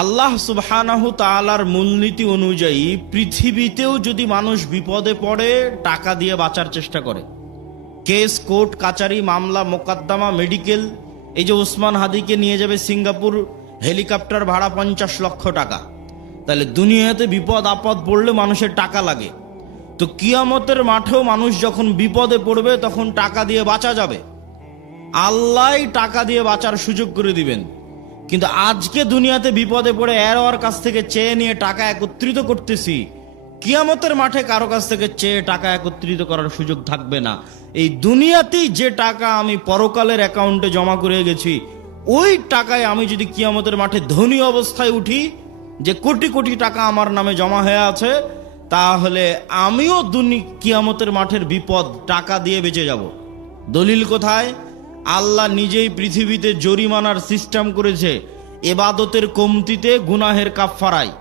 আল্লাহ সুবহানাহু তাআলার মূলনীতি অনুযায়ী পৃথিবীতেও যদি মানুষ বিপদে পড়ে টাকা দিয়ে বাঁচার চেষ্টা করে, কেস কোর্ট কাচারি মামলা মোকদ্দমা মেডিকেল, এই যে ওসমান হাদিকে নিয়ে যাবে সিঙ্গাপুর, হেলিকপ্টার ভাড়া 50 লক্ষ টাকা। তাহলে দুনিয়াতে বিপদ আপদ পড়লে মানুষের টাকা লাগে, তো কিয়ামতের মাঠেও মানুষ যখন বিপদে পড়বে তখন টাকা দিয়ে বাঁচা যাবে, আল্লাহ টাকা দিয়ে বাঁচার সুযোগ করে দিবেন। কিন্তু আজকে দুনিয়াতে বিপদে পড়ে ওর কাছ থেকে চেয়ে নিয়ে টাকা একত্রিত করতেছি, কিয়ামতের মাঠে কারো কাছ থেকে চেয়ে টাকা একত্রিত করার সুযোগ থাকবে না। এই দুনিয়াতেই যে টাকা আমি পরকালের অ্যাকাউন্টে জমা করে গেছি, ওই টাকায় আমি যদি কিয়ামতের মাঠে ধনী অবস্থায় উঠি, যে কোটি কোটি টাকা আমার নামে জমা হয়ে আছে, তাহলে আমিও কিয়ামতের মাঠের বিপদ টাকা দিয়ে বেঁচে যাব। দলিল কোথায়? আল্লাহ নিজেই পৃথিবীতে জরিমানার সিস্টেম করেছে ইবাদতের কমতিতে, গুনাহের কাফফারায়।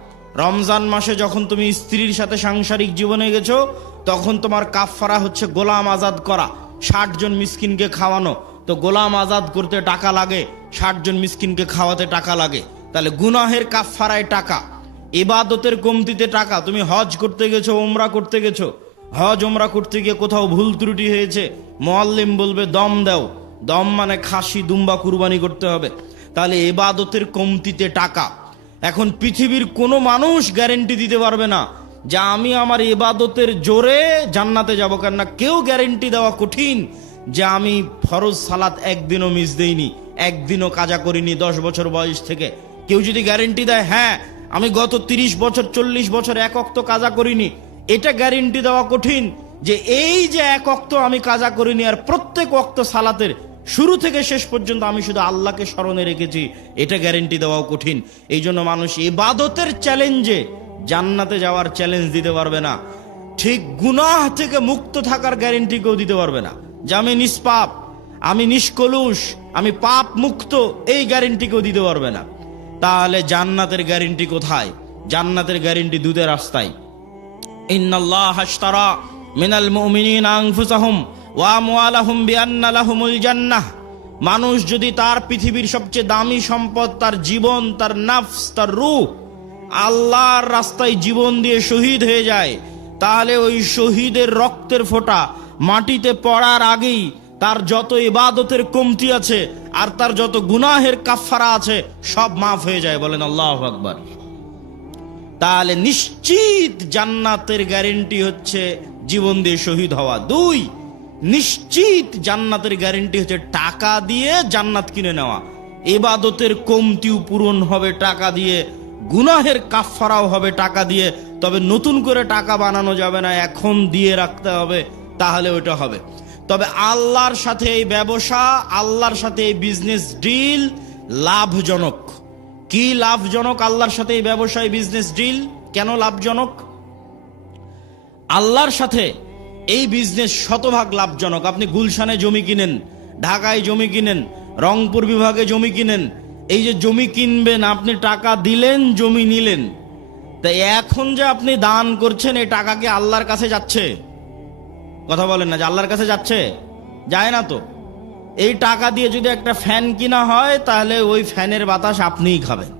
রমজান মাসে যখন তুমি স্ত্রীর সাথে সাংসারিক জীবনে গেছো, তখন তোমার কাফফারা হচ্ছে গোলাম আজাদ করা, 60 জন মিসকিনকে খাওয়ানো। তো গোলাম আজাদ করতে টাকা লাগে, 60 জন মিসকিনকে খাওয়াতে টাকা লাগে। তাহলে গুনাহের কাফফারায় টাকা, ইবাদতের কমতিতে টাকা। তুমি হজ করতে গেছো, ওমরা করতে গেছো, হজ ওমরা করতে গিয়ে কোথাও ভুল ত্রুটি হয়েছে, মুআল্লিম বলবে দম দাও, দম মানে খাসি দুম্বা কুরবানি করতে হবে। তাহলে ইবাদতের কমতিতে টাকা। এখন পৃথিবীর কোনো মানুষ গ্যারেন্টি দিতে পারবে না যে আমি আমার ইবাদতের জোরে জান্নাতে যাব, কেননা কেউ গ্যারেন্টি দেওয়া কঠিন যে আমি ফরজ সালাত একদিনও মিস দেইনি, একদিনও কাজা করিনি 10 বছর বয়স থেকে। কেউ যদি গ্যারেন্টি দেয় হ্যাঁ আমি গত 30 বছর 40 বছর এক ওয়াক্ত কাজা করিনি, এটা গ্যারেন্টি দেওয়া কঠিন। যে এই যে এক ওয়াক্ত আমি কাজা করিনি আর প্রত্যেক ওয়াক্ত সালাতের শুরু থেকে শেষ পর্যন্ত আমি শুধু আল্লাহকে স্মরণে রেখেছি, এটা গ্যারেন্টি দেওয়াও কঠিন। এই জন্য মানুষ ইবাদতের চ্যালেঞ্জে জান্নাতে যাওয়ার চ্যালেঞ্জ দিতে পারবে না, ঠিক গুনাহ থেকে মুক্ত থাকার গ্যারেন্টি কেউ দিতে পারবে না, যে আমি নিষ্পাপ, আমি নিষ্কলুষ, আমি পাপ মুক্ত, এই গ্যারেন্টি কেউ দিতে পারবে না। তাহলে জান্নাতের গ্যারেন্টি কোথায়? জান্নাতের গ্যারেন্টি দুধের রাস্তায়। ইন্নাল্লাহা আশতারা মিনাল মুমিনিনা আনফুসাহুম ওয়া আমওয়ালাহুম বিআন্না লাহুমুল জান্নাহ। মানুষ যদি তার পৃথিবীর সবচেয়ে দামি সম্পদ, তার জীবন, তার নফস, তার রূহ, আল্লাহর রাস্তায় জীবন দিয়ে শহীদ হয়ে যায়, তাহলে ওই শহীদের রক্তের ফোঁটা মাটিতে পড়ার আগেই তার যত ইবাদতের কমতি আছে আর তার যত গুনাহের কাফফারা আছে সব মাফ হয়ে যায়। বলেন আল্লাহু আকবার। তাহলে নিশ্চিত জান্নাতের গ্যারেন্টি হচ্ছে জীবন দিয়ে শহীদ হওয়া। 2, নিশ্চিত জান্নাতের গ্যারেন্টি হচ্ছে টাকা দিয়ে জান্নাত কিনে নেওয়া। ইবাদতের কমতিও পূরণ হবে টাকা দিয়ে, গুনাহের কাফফারাও হবে টাকা দিয়ে। তবে নতুন করে টাকা বানানো যাবে না, এখন দিয়ে রাখতে হবে, তাহলে ওটা হবে। তবে আল্লাহর সাথে এই ব্যবসা, আল্লাহর সাথে এই বিজনেস ডিল লাভজনক। কি লাভজনক আল্লাহর সাথে এই ব্যবসায় বিজনেস ডিল? কেন লাভজনক? আল্লাহর সাথে এই বিজনেস শতভাগ লাভজনক। আপনি গুলশানে জমি কিনেন, ঢাকায় জমি কিনেন, রংপুর বিভাগে জমি কিনেন, এই যে জমি কিনবেন, আপনি টাকা দিলেন, জমি নিলেন, তাই এখন যে আপনি দান করছেন এই টাকা কি আল্লাহর কাছে যাচ্ছে? কথা বলেন না, যে আল্লাহর কাছে যাচ্ছে? যায় না তো। এই টাকা দিয়ে যদি একটা ফ্যান কিনা হয়, তাহলে ওই ফ্যানের বাতাস আপনিই খাবেন।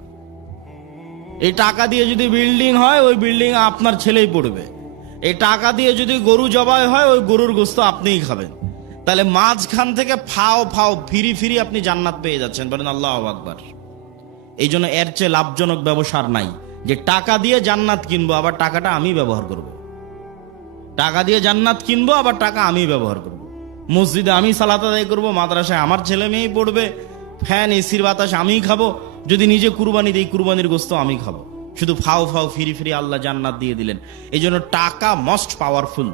এই টাকা দিয়ে যদি বিল্ডিং হয়, ওই বিল্ডিং আপনার ছেলেই পড়বে। এই টাকা দিয়ে যদি গরু জবাই হয়, ওই গরুর গোস্ত আপনিই খাবেন। তাহলে মাঝখান থেকে ফাও ফাও ফিরি ফিরি আপনি জান্নাত পেয়ে যাচ্ছেন। বলেন আল্লাহু আকবার। এই জন্য এর চেয়ে লাভজনক ব্যবসা আর নাই, যে টাকা দিয়ে জান্নাত কিনবো আবার টাকাটা আমি ব্যবহার করব। টাকা দিয়ে জান্নাত কিনবো আবার টাকা আমি ব্যবহার করব। মসজিদে আমি সালাত আদায় করবো, মাদ্রাসায় আমার ছেলে মেয়ে পড়বে, ফ্যান এসির বাতাস আমিই খাবো, যদি নিজে কুরবানি দিই কুরবানির গোস্ত আমি খাবো। শুধু ফাও ফাও ফিরি ফিরি আল্লাহ জান্নাত দিয়ে দিলেন। এই জন্য টাকা মোস্ট পাওয়ারফুল।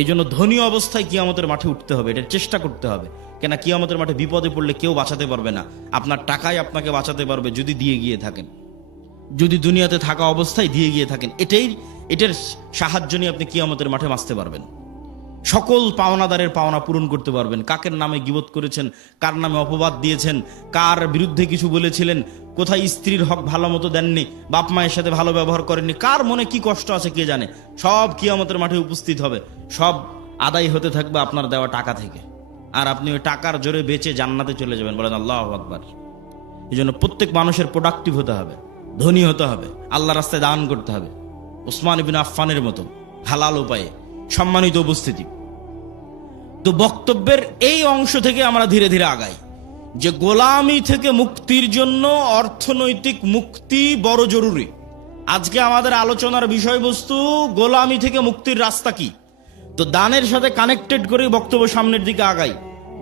এই জন্য ধনী অবস্থায় কিয়ামতের মাঠে উঠতে হবে, এটার চেষ্টা করতে হবে। কেন কিয়ামতের মাঠে বিপদে পড়লে কেউ বাঁচাতে পারবে না, আপনার টাকাই আপনাকে বাঁচাতে পারবে যদি দিয়ে গিয়ে থাকেন, যদি দুনিয়াতে থাকা অবস্থায় দিয়ে গিয়ে থাকেন। এটার সাহায্য নিয়ে আপনি কিয়ামতের মাঠে বাঁচতে পারবেন। সকল পাওনাদারের পাওনা পূরণ করতে পারবেন। কাকের নামে গীবত করেছেন, কার নামে অপবাদ দিয়েছেন, কার বিরুদ্ধে কিছু বলেছিলেন, কোথায় স্ত্রীর হক ভালো মতো দেননি, বাপ মায়ের সাথে ভালো ব্যবহার করেননি, কার মনে কি কষ্ট আছে কে জানে, সব কিয়ামতের মাঠে উপস্থিত হবে। সব আদায় হতে থাকবে আপনার দেওয়া টাকা থেকে, আর আপনি ওই টাকার জোরে বেচে জান্নাতে চলে যাবেন। বলেন আল্লাহু আকবার। এই জন্য প্রত্যেক মানুষের প্রোডাক্টিভ হতে হবে, ধনী হতে হবে, আল্লাহ রাস্তায় দান করতে হবে, ওসমান ইবনে আফফানের মতো হালাল উপায়ে। সম্মানিত উপস্থিতি, তো বক্তব্যের এই অংশ থেকে আমরা ধীরে ধীরে আগাই যে গোলামি থেকে মুক্তির জন্য অর্থনৈতিক মুক্তি বড় জরুরি। আজকে আমাদের আলোচনার বিষয়বস্তু গোলামি থেকে মুক্তির রাস্তা কি। তো দানের সাথে কানেক্টেড করে বক্তব্য সামনের দিকে আগাই।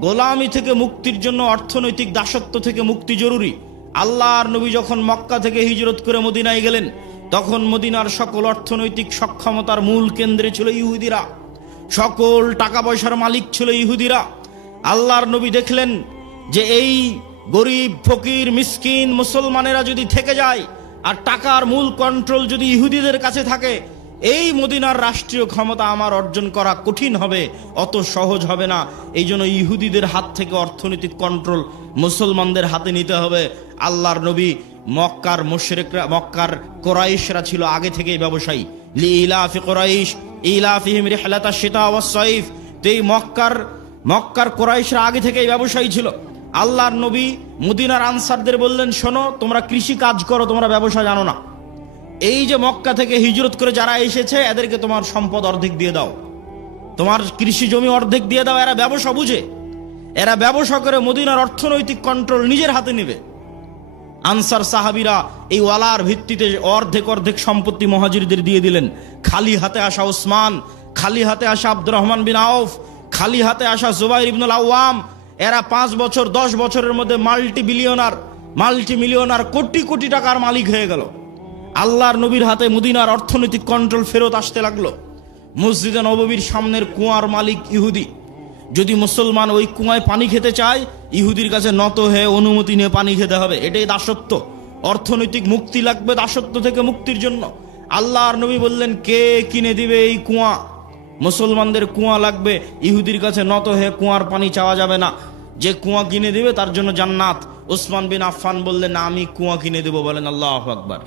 গোলামি থেকে মুক্তির জন্য অর্থনৈতিক দাসত্ব থেকে মুক্তি জরুরি। আল্লাহর নবী যখন মক্কা থেকে হিজরত করে মদিনায় গেলেন, তখন মদিনার সকল অর্থনৈতিক সক্ষমতার মূল কেন্দ্রে ছিল ইহুদিরা, সকল টাকা পয়সার মালিক ছিল ইহুদিরা। আল্লাহর নবী দেখলেন যে এই গরিব ফকির মিসকিন মুসলমানেরা যদি থেকে যায় আর টাকার মূল কন্ট্রোল যদি ইহুদিদের কাছে থাকে, এই মদিনার রাষ্ট্রীয় ক্ষমতা আমার অর্জন করা কঠিন হবে, অত সহজ হবে না। এই জন্য ইহুদিদের হাত থেকে অর্থনৈতিক কন্ট্রোল মুসলমানদের হাতে নিতে হবে। আল্লাহর নবী মক্কার মুশরিকরা, মক্কার কোরাইশরা ছিল আগে থেকেই ব্যবসায়ী। লিইলাফি কোরাইশ ইলাফিহিম রিহলাতাশ শিতা ওয়াস সাইফ। তো এই মক্কার কোরাইশরা আগে থেকেই ব্যবসায়ী ছিল। আল্লাহর নবী মদিনার আনসারদের বললেন, শোনো, তোমরা কৃষি কাজ করো, তোমরা ব্যবসা জানো না। এই যে মক্কা থেকে হিজরত করে যারা এসেছে, এদেরকে তোমার সম্পদ অর্ধেক দিয়ে দাও, তোমার কৃষি জমি অর্ধেক দিয়ে দাও। এরা ব্যবসা বুঝে, এরা ব্যবসা করে মদিনার অর্থনৈতিক কন্ট্রোল নিজের হাতে নেবে। আনসার সাহাবীরা এই ওয়ালার ভিত্তিতে অর্ধেক অর্ধেক সম্পত্তি মুহাজিরদের দিয়ে দিলেন। খালি হাতে আসা ওসমান, খালি হাতে আসা আব্দুর রহমান বিন আউফ, খালি হাতে আসা জুবাইর ইবনুল আওয়াম, এরা 5 বছর 10 বছরের মধ্যে মাল্টি মিলিয়নার কোটি কোটি টাকার মালিক হয়ে গেল। আল্লাহর নবীর হাতে মদিনার অর্থনৈতিক কন্ট্রোল ফেরত আসতে লাগলো। মসজিদে নববীর সামনের কুয়ার মালিক ইহুদি। যদি মুসলমান ওই কুয়ায় পানি খেতে চায়, ইহুদির কাছে নত হয়ে অনুমতি নিয়ে পানি খেতে হবে। এটাই দাসত্ব। অর্থনৈতিক মুক্তি লাগবে দাসত্ব থেকে মুক্তির জন্য। আল্লাহর নবী বললেন, কে কিনে দিবে এই কুয়া? মুসলমানদের কুয়া লাগবে, ইহুদির কাছে নত হয়ে কুয়ার পানি চাওয়া যাবে না। যে কুয়া কিনে দিবে তার জন্য জান্নাত। ওসমান বিন আফফান বললেন, আমি কুয়া কিনে দেব। বলেন আল্লাহু আকবার।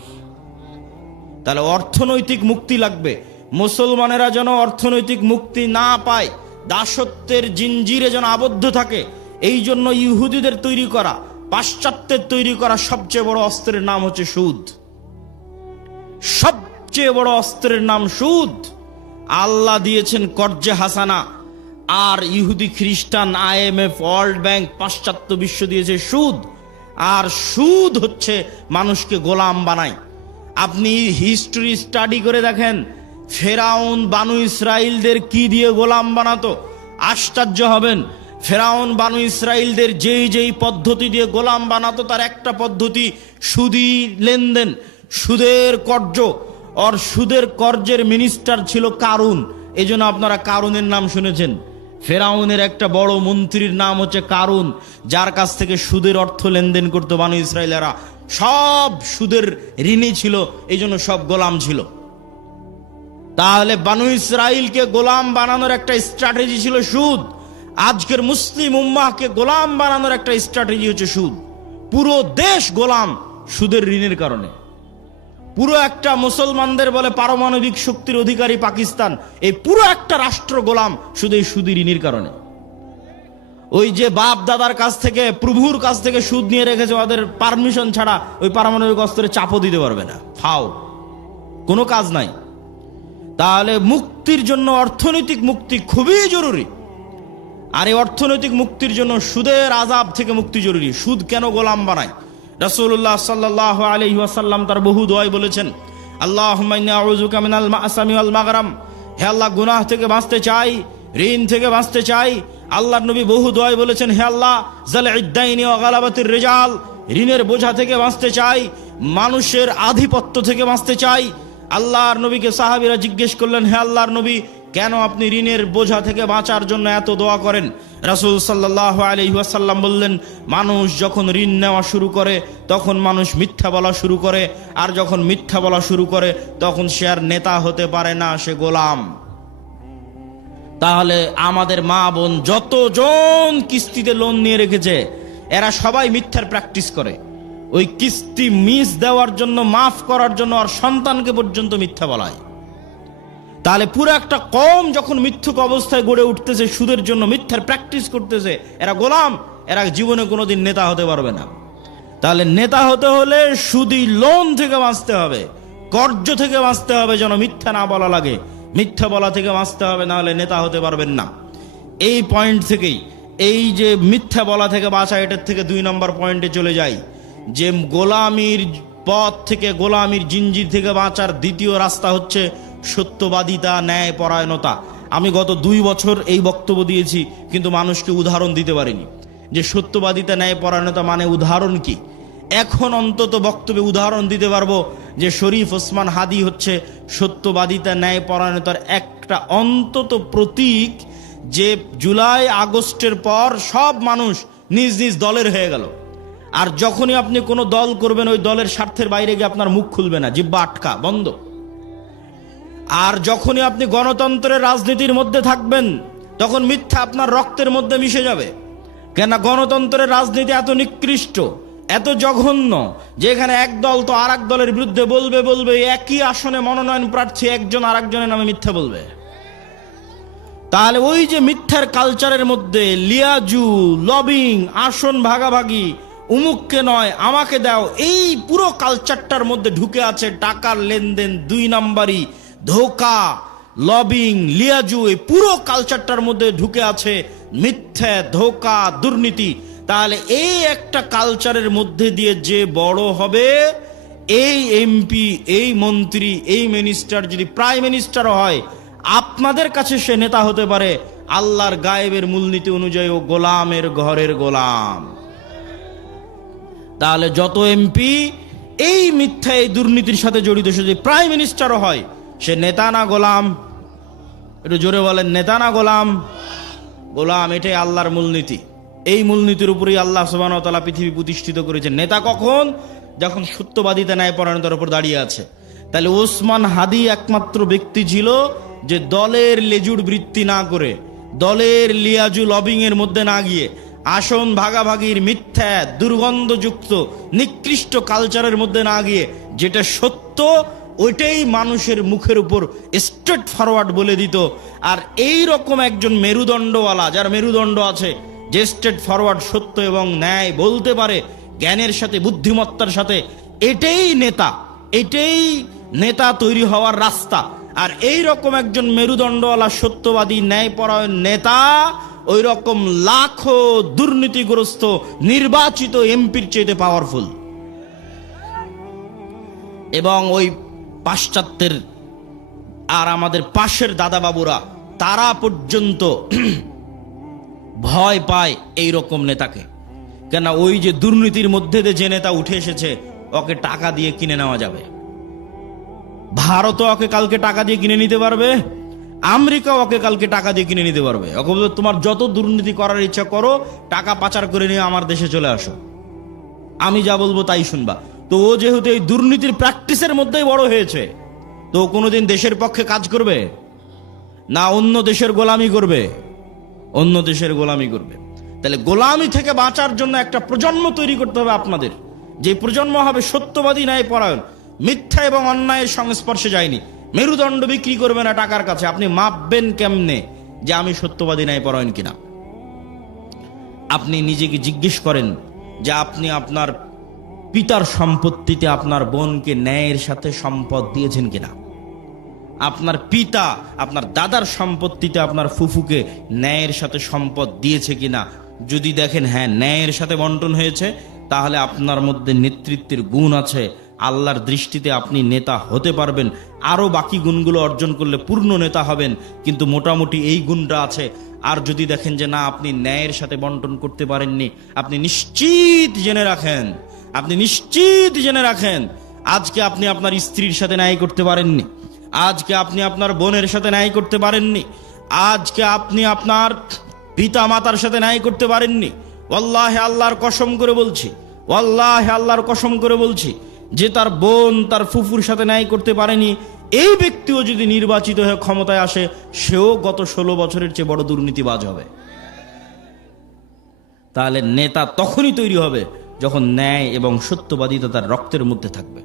তাহলে অর্থনৈতিক মুক্তি লাগবে। মুসলমানেরা যেন অর্থনৈতিক মুক্তি না পায়, দাসত্বের জিঞ্জিরে যেন আবদ্ধ থাকে, এই জন্য ইহুদিদের তৈরি করা, পাশ্চাত্যের তৈরি করা সবচেয়ে বড় অস্ত্রের নাম হচ্ছে সুদ। সবচেয়ে বড় অস্ত্রের নাম সুদ। আল্লাহ দিয়েছেন কর্জে হাসানা, আর ইহুদি খ্রিস্টান IMF ওয়ার্ল্ড ব্যাংক পাশ্চাত্য বিশ্ব দিয়েছে সুদ। আর সুদ হচ্ছে মানুষকে গোলাম বানায়। আপনি হিস্ট্রি স্টাডি করে দেখেন, ফেরাউন বানু ইসরাইলদের কি দিয়ে গোলাম বানাতো, আশ্চর্য হবেন। ফেরাউন বানু ইসরাইলদের যেই পদ্ধতি দিয়ে গোলাম বানাতো, তার একটা পদ্ধতি সুদি লেনদেন, সুদের কর্জ। আর সুদের কর্জের মিনিস্টার ছিল কারুন। এই জন্য আপনারা কারুনের নাম শুনেছেন। ফেরাউনের একটা বড় মন্ত্রীর নাম হচ্ছে কারুন, যার কাছ থেকে সুদের অর্থ লেনদেন করতো বানু ইসরাইলেরা। সব সুদের ঋণী ছিল, এই জন্য সব গোলাম ছিল। তাহলে বানু ইসরাইলকে গোলাম বানানোর একটা স্ট্র্যাটেজি ছিল সুদ। আজকের মুসলিম উম্মাহকে গোলাম বানানোর একটা স্ট্র্যাটেজি হচ্ছে সুদ। পুরো দেশ গোলাম সুদের ঋণের কারণে। পুরো একটা মুসলমানদের বলে পারমাণবিক শক্তির অধিকারী পাকিস্তান, এই পুরো একটা রাষ্ট্র গোলাম শুধু এই সুদি ঋণের কারণে। ওই যে বাপ দাদার কাছ থেকে, প্রভুর কাছ থেকে সুদ নিয়ে রেখেছে, ওদের পারমিশন ছাড়া ওই পারমাণবিক অস্ত্রে চাপও দিতে পারবে না। ফাও, কোনো কাজ নাই। তাহলে মুক্তির জন্য অর্থনৈতিক মুক্তি খুবই জরুরি। আর এই অর্থনৈতিক মুক্তির জন্য সুদের আযাব থেকে মুক্তি জরুরি। সুদ কেন গোলাম বানায়? রাসূলুল্লাহ সাল্লাল্লাহু আলাইহি ওয়াসাল্লাম তার বহু দোয়ায় বলেছেন, আল্লাহুম্মা ইন্নী আউযুকা মিনাল মা'সামি ওয়াল মাগরাম। হে আল্লাহ, গুনাহ থেকে বাঁচতে চাই, ঋণ থেকে বাঁচতে চাই। আল্লাহর নবী বহু দোয়ায় বলেছেন, হে আল্লাহ, যালঈদ দাইনি ওয়া গালাবাতির রিজাল। ঋণের বোঝা থেকে বাঁচতে চাই, মানুষের আধিপত্য থেকে বাঁচতে চাই। আল্লাহর নবীকে সাহাবীরা জিজ্ঞেস করলেন, হে আল্লাহর নবী, কেন আপনি ঋণের বোঝা থেকে বাঁচার জন্য এত দোয়া করেন? রাসূল সাল্লাল্লাহু আলাইহি ওয়াসাল্লাম বললেন, মানুষ যখন ঋণ নেওয়া শুরু করে তখন মানুষ মিথ্যা বলা শুরু করে, আর যখন মিথ্যা বলা শুরু করে তখন সে আর নেতা হতে পারে না, সে গোলাম। তাহলে আমাদের মা বোন যতজন কিস্তিতে লোন নিয়ে রেখেছে, এরা সবাই মিথ্যার প্র্যাকটিস করে। ওই কিস্তি মিস দেওয়ার জন্য, মাফ করার জন্য আর সন্তানকে পর্যন্ত মিথ্যা বলায়। তাহলে পুরো একটা কম যখন মিথ্যুক অবস্থায় গড়ে উঠতেছে, সুদের জন্য মিথ্যার প্র্যাকটিস করতেছে, এরা গোলাম, এরা জীবনে কোনোদিন নেতা হতে পারবে না। তাহলে নেতা হতে হলে সুদি লোন থেকে বাঁচতে হবে, কর্জ থেকে বাঁচতে হবে, যেন মিথ্যা না বলা লাগে, মিথ্যা বলা থেকে বাঁচতে হবে, না হলে নেতা হতে পারবেন না। এই পয়েন্ট থেকেই, এই যে মিথ্যা বলা থেকে বাঁচা, এটার থেকে 2 নম্বর পয়েন্টে চলে যাই, যে গোলামির পথ থেকে, গোলামির জিঞ্জির থেকে বাঁচার দ্বিতীয় রাস্তা হচ্ছে সত্যবাদিতা, ন্যায় পরায়ণতা। আমি গত 2 বছর এই বক্তব্য দিয়েছি, কিন্তু মানুষকে উদাহরণ দিতে পারিনি যে সত্যবাদিতা, ন্যায় পরায়ণতা মানে উদাহরণ কি। এখন অন্তত বক্তব্যে উদাহরণ দিতে পারবো যে শরীফ ওসমান হাদি হচ্ছে সত্যবাদিতা, ন্যায় পরায়ণতার একটা অন্তত প্রতীক, যে জুলাই আগস্টের পর সব মানুষ নিজ নিজ দলের হয়ে গেল। আর যখনই আপনি কোনো দল করবেন, ওই দলের স্বার্থের বাইরে গিয়ে আপনার মুখ খুলবে না, জিহ্বা আটকা, বন্ধ। আর যখনই আপনি গণতন্ত্রের রাজনীতির মধ্যে থাকবেন, তখন মিথ্যা আপনার রক্তের মধ্যে মিশে যাবে। কেন? গণতন্ত্রের রাজনীতি এত নিকৃষ্ট, এত জঘন্য, যে এখানে এক দল তো আর এক দলের বিরুদ্ধে বলবে, একই আসনে মনোনয়ন প্রার্থী একজন আর একজনের নামে মিথ্যা বলবে। তাহলে ওই যে মিথ্যার কালচারের মধ্যে লিয়াজু, লবিং, আসন ভাগাভাগি, উমুককে নয় আমাকে দাও, এই পুরো কালচারটার মধ্যে ঢুকে আছে টাকার লেনদেন, 2 নাম্বারি, ধোকা, লবিং, লিয়াজু, এই পুরো কালচারটার মধ্যে ঢুকে আছে মিথ্যা, ধোকা, দুর্নীতি। তাহলে এই একটা কালচারের মধ্যে দিয়ে যে বড় হবে, এই এমপি, এই মন্ত্রী, এই মিনিস্টার যদি প্রাইম মিনিস্টারও হয়, আপনাদের কাছে সে নেতা হতে পারে আল্লাহর গায়েবের মূলনীতি অনুযায়ী ও গোলামের ঘরের গোলাম। তাহলে যত এমপি এই মিথ্যা, এই দুর্নীতির সাথে জড়িত, সে যদি প্রাইম মিনিস্টারও হয়, সে নেতা না গোলাম? একটু জোরে বলেন, নেতা না গোলাম? গোলাম। এটাই আল্লাহর মূলনীতি। এই মূলনীতির উপরেই আল্লাহ সুবহানাহু ওয়া তাআলা পৃথিবী প্রতিষ্ঠিত করেছেন। নেতা কখন? যখন সত্যবাদিতা, ন্যায় পরায়ণতার উপর দাঁড়িয়ে আছে। তাহলে ওসমান হাদি একমাত্র ব্যক্তি ছিল যে দলের লেজুর বৃত্তি না করে, দলের লিয়াজু লবিং এর মধ্যে না গিয়ে, আসন ভাগাভাগির মিথ্যা, দুর্গন্ধযুক্ত, নিকৃষ্ট কালচারের মধ্যে না গিয়ে, যেটা সত্য ওইটাই মানুষের মুখের উপর স্ট্রেট ফরওয়ার্ড বলে দিত। আর এই রকম একজন মেরুদণ্ডওয়ালা, যার মেরুদণ্ড আছে, যে স্ট্রেট ফরওয়ার্ড সত্য এবং ন্যায় বলতে পারে জ্ঞানের সাথে, বুদ্ধিমত্তার সাথে, এটাই নেতা, এটাই নেতা তৈরি হওয়ার রাস্তা। আর এই রকম একজন মেরুদণ্ডওয়ালা, সত্যবাদী, ন্যায়পরায়ণ নেতা ওই রকম লাখো দুর্নীতিগ্রস্ত নির্বাচিত এমপির চেয়ে পাওয়ারফুল। এবং ওই পাশ্চাত্যের আর আমাদের পাশের দাদা বাবুরা, তারা পর্যন্ত ভয় পায় এই রকম নেতাকে। কেন? ওই যে দুর্নীতির মধ্যে দিয়ে যে নেতা উঠে এসেছে, ওকে টাকা দিয়ে কিনে নেওয়া যাবে। ভারতও ওকে কালকে টাকা দিয়ে কিনে নিতে পারবে, আমেরিকাও ওকে কালকে টাকা দিয়ে কিনে নিতে পারবে। ওকে বলবে তোমার যত দুর্নীতি করার ইচ্ছা করো, টাকা পাচার করে নিয়ে আমার দেশে চলে আসো, আমি যা বলবো তাই শুনবা। তো ও যেহেতু এই দুর্নীতির প্র্যাকটিসের মধ্যেই বড় হয়েছে, তো কোনোদিন দেশের পক্ষে কাজ করবে না, অন্য দেশের গোলামি করবে, অন্য দেশের গোলামি করবে। তাহলে গোলামি থেকে বাঁচার জন্য একটা প্রজন্ম তৈরি করতে হবে আপনাদের, যে প্রজন্ম হবে সত্যবাদী, ন্যায় পরায়ণ, মিথ্যা এবং অন্যায়ের সংস্পর্শে যায়নি, মেরুদণ্ড বিক্রি করবে না টাকার কাছে। আপনি মাপবেন কেমনে যে আমি সত্যবাদী, ন্যায় পরায়ণ কিনা? আপনি নিজেকে জিজ্ঞেস করেন যে আপনি আপনার পিতার সম্পত্তিতে আপনার বোনকে ন্যায়ের সাথে সম্পদ দিয়েছেন কিনা? আপনার পিতা আপনার দাদার সম্পত্তিতে আপনার ফুফুকে ন্যায়ের সাথে সম্পদ দিয়েছে কিনা? যদি দেখেন হ্যাঁ, ন্যায়ের সাথে বন্টন হয়েছে, তাহলে আপনার মধ্যে নেতৃত্বের গুণ আছে, আল্লাহর দৃষ্টিতে আপনি নেতা হতে পারবেন। আরও বাকি গুণগুলো অর্জন করলে পূর্ণ নেতা হবেন, কিন্তু মোটামুটি এই গুণটা আছে। আর যদি দেখেন যে না, আপনি ন্যায়ের সাথে বন্টন করতে পারেননি, আপনি নিশ্চিত জেনে রাখেন, আপনি নিশ্চিত জেনে রাখেন, আজকে আপনি আপনার স্ত্রীর সাথে ন্যায় করতে পারেননি, আজকে আপনি আপনার বোনের সাথে ন্যায় করতে পারেননি, আজকে আপনি আপনার পিতা মাতার সাথে ন্যায় করতে পারেননি। ওয়াল্লাহি, আল্লাহর কসম করে বলছি, ওয়াল্লাহি আল্লাহর কসম করে বলছি, যে তার বোন তার ফুফুর সাথে ন্যায় করতে পারেনি, এই ব্যক্তিও যদি নির্বাচিত হয়ে ক্ষমতায় আসে, সেও গত 16 বছরের চেয়ে বড় দুর্নীতিবাজ হবে। তাহলে নেতা তখনই তৈরি হবে যখন ন্যায় এবং সত্যবাদিতা তার রক্তের মধ্যে থাকবে।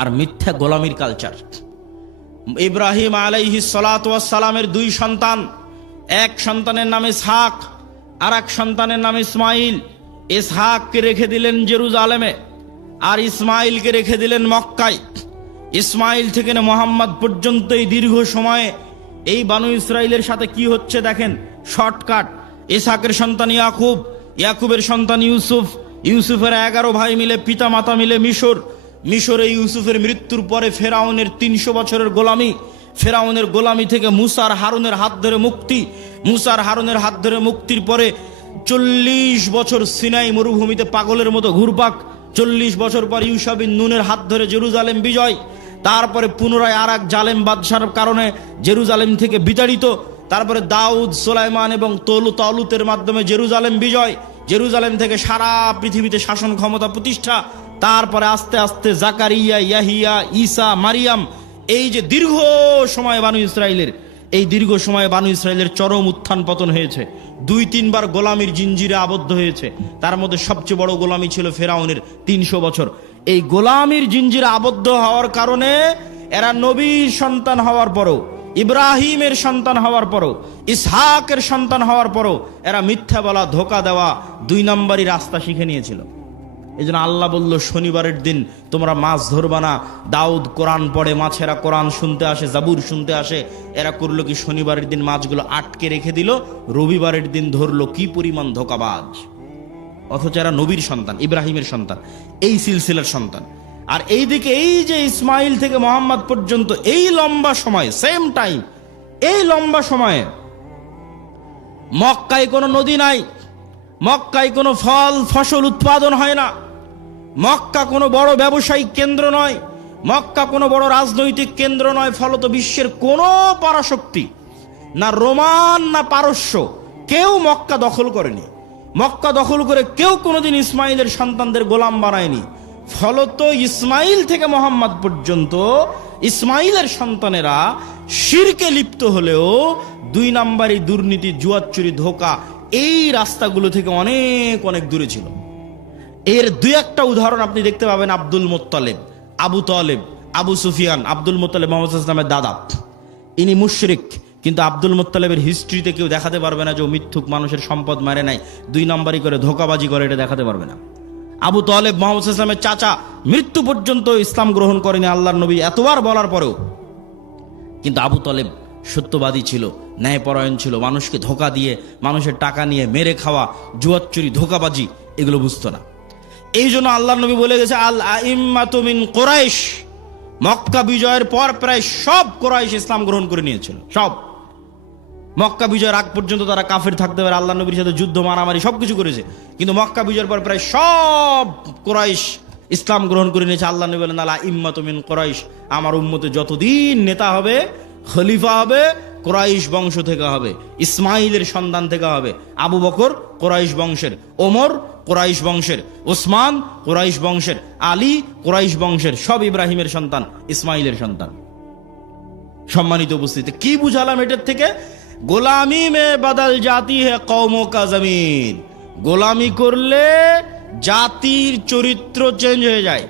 আর মিথ্যা গোলামির কালচার। ইব্রাহিম আলাইহিস সালাতু ওয়াস সালামের 2 সন্তান, এক সন্তানের নাম ইসহাক আর এক সন্তানের নাম ইসমাইল। ইসহাককে রেখে দিলেন জেরুজালেমে, আর ইসমাইলকে রেখে দিলেন মক্কায়। ইসমাইল থেকে মোহাম্মদ পর্যন্ত এই দীর্ঘ সময়ে এই বানু ইসরাইলের সাথে কি হচ্ছে দেখেন, শর্টকাট। ইসহাকের সন্তান ইয়াকুব, ইয়াকুবের সন্তান ইউসুফ, ইউসুফের 11 ভাই মিলে পিতা মাতা মিলে মিশরে ইউসুফের মৃত্যুর পরে ফেরাউনের 300 বছরের গোলামি, ফেরাউনের গোলামি থেকে মুসার হারুনের হাত ধরে মুক্তি, মুসার হারুনের হাত ধরে মুক্তির পরে 40 বছর সিনাই মরুভূমিতে পাগলের মতো ঘুরপাক, 40 বছর পর ইউশা বিন নুনের হাত ধরে জেরুজালেম বিজয়, তারপরে পুনরায় আর এক জালেম বাদশার কারণে জেরুজালেম থেকে বিতাড়িত, তারপরে দাউদ, সুলাইমান এবং তালুতের মাধ্যমে জেরুজালেম বিজয়, জেরুজালেম থেকে সারা পৃথিবীতে শাসন ক্ষমতা প্রতিষ্ঠা, তারপরে আস্তে আস্তে জাকারিয়া, ইয়াহিয়া, ঈসা, মারিয়াম। এই যে দীর্ঘ সময় বানু ইসরাইলের, এই দীর্ঘ সময়ে বানু ইসরাইলের চরম উত্থান পতন হয়েছে, 2-3 বার গোলামির জিঞ্জিরে আবদ্ধ হয়েছে। তার মধ্যে সবচেয়ে বড় গোলামি ছিল ফেরাউনের 300 বছর। এই গোলামির জিঞ্জিরে আবদ্ধ হওয়ার কারণে এরা নবীর সন্তান হওয়ার পরও, ইব্রাহিমের সন্তান হওয়ার পরও, ইসহাকের সন্তান হওয়ার পরও এরা মিথ্যা বলা, ধোকা দেওয়া, 2 নম্বরই রাস্তা শিখে নিয়েছিল। এই জন্য আল্লাহ বলল, শনিবারের দিন তোমরা মাছ ধরবা না। দাউদ কোরআন পড়ে, মাছেরা কোরআন শুনতে আসে, জাবুর শুনতে আসে। এরা করলো কি, শনিবারের দিন মাছগুলো আটকে রেখে দিল, রবিবারের দিন ধরলো। কি পরিমাণ ধোকাবাজ! অথচ এরা নবীর সন্তান, ইব্রাহিমের সন্তান, এই সিলসিলার সন্তান। আর এইদিকে এই যে ইসমাইল থেকে মোহাম্মদ পর্যন্ত এই লম্বা সময়, সেম টাইম, এই লম্বা সময়ে মক্কায় কোনো নদী নাই, মক্কায় কোনো ফল ফসল উৎপাদন হয় না, মক্কা কোনো বড় ব্যবসায়িক কেন্দ্র নয়, মক্কা কোনো বড় রাজনৈতিক কেন্দ্র নয়। ফলত বিশ্বের কোনো পরাশক্তি, না রোমান না পারস্য, কেউ মক্কা দখল করেনি। মক্কা দখল করে কেউ কোনোদিন ইসমাইলের সন্তানদের গোলাম বানায়নি। ফলত ইসমাইল থেকে মোহাম্মদ পর্যন্ত ইসমাইলের সন্তানেরা শিরকে লিপ্ত হলেও 2 নম্বরই দুর্নীতি, জুয়াচুরি, ধোকা, এই রাস্তাগুলো থেকে অনেক অনেক দূরে ছিল। এর 2-1টা উদাহরণ আপনি দেখতে পাবেন। Abdul Muttalib, Abu Taleb, Abu Sufian. Abdul Muttalib Mohammad ইসলামের দাদা, ইনি মুশরিক, কিন্তু আব্দুল মুত্তালিবের হিস্ট্রিতে কেউ দেখাতে পারবে না যে ও মিথ্যুক, মানুষের সম্পদ মারে নাই, 2 নম্বরই করে ধোকাবাজি করে, এটা দেখাতে পারবে না। আবু তালেব মোহাম্মদ ইসলামের চাচা, মৃত্যু পর্যন্ত ইসলাম গ্রহণ করেনি আল্লাহর নবী এতবার বলার পরেও। কিন্তু আবু তালেব সত্যবাদী ছিল, ন্যায়পরায়ণ ছিল, মানুষকে ধোকা দিয়ে, মানুষের টাকা নিয়ে মেরে খাওয়া, জুয়াচুরি, ধোকাবাজি, এগুলো বুঝতো না। এই জন্য আল্লাহর নবী বলে গেছে, আল আইম্মাতু মিন কুরাইশ। মক্কা বিজয়ের পর প্রায় সব কুরাইশ ইসলাম গ্রহণ করে নিয়েছিল, সব। মক্কা বিজয়ের আগ পর্যন্ত তারা কাফের থাকতে পারে, আল্লাহ নবীর সাথে যুদ্ধ, মারামারি সবকিছু করেছে, কিন্তু মক্কা বিজয়ের পর প্রায় সব কুরাইশ ইসলাম গ্রহণ করে নিয়েছে। আল্লাহ নবী বলেন, আলা ইম্মাতু মিন কুরাইশ, আমার উম্মতে যতদিন নেতা হবে, খলিফা হবে, কুরাইশ বংশ থেকে হবে, ইসমাইলের সন্তান থেকে হবে। আবু বকর কুরাইশ বংশের, ওমর কুরাইশ বংশের, ওসমান কুরাইশ বংশের, আলী কুরাইশ বংশের, সব ইব্রাহিমের সন্তান, ইসমাইলের সন্তান। সম্মানিত উপস্থিতি, কি বুঝালাম এটার থেকে? গোলামি মে বদল জাতি হে কওমো কা জমিন। গোলামি করলে জাতির চরিত্র চেঞ্জ হয়ে যায়।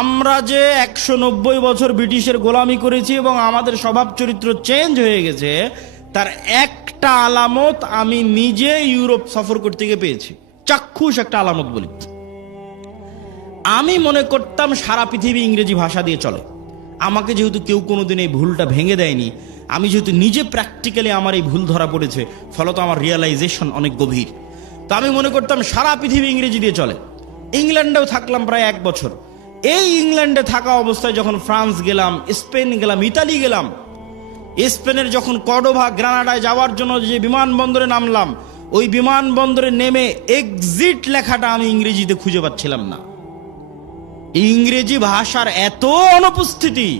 আমরা যে 190 বছর ব্রিটিশের গোলামি করেছি এবং আমাদের স্বভাব চরিত্র চেঞ্জ হয়ে গেছে, তার একটা আলামত আমি নিজে ইউরোপ সফর করতে গিয়ে পেয়েছি। চাক্ষুষ একটা আলামত বলি। আমি মনে করতাম সারা পৃথিবী ইংরেজি ভাষা দিয়ে চলে। আমাকে যেহেতু কেউ কোনোদিন এই ভুলটা ভেঙে দেয়নি, আমি যেহেতু নিজে প্র্যাকটিক্যালি আমার এই ভুল ধরা পড়েছে, ফলত আমার রিয়েলাইজেশন অনেক গভীর। তো আমি মনে করতাম সারা পৃথিবী ইংরেজি দিয়ে চলে। ইংল্যান্ডেও থাকলাম প্রায় 1 বছর। এই ইংল্যান্ডে থাকা অবস্থায় যখন ফ্রান্স গেলাম, স্পেন গেলাম, ইতালি গেলাম, স্পেনের যখন কর্ডোভা, গ্রানাডায় যাওয়ার জন্য যে বিমানবন্দরে নামলাম, ওই বিমানবন্দরে নেমে এক্সিট লেখাটা আমি ইংরেজিতে খুঁজে পাচ্ছিলাম না। ইংরেজি ভাষার এত অনুপস্থিতি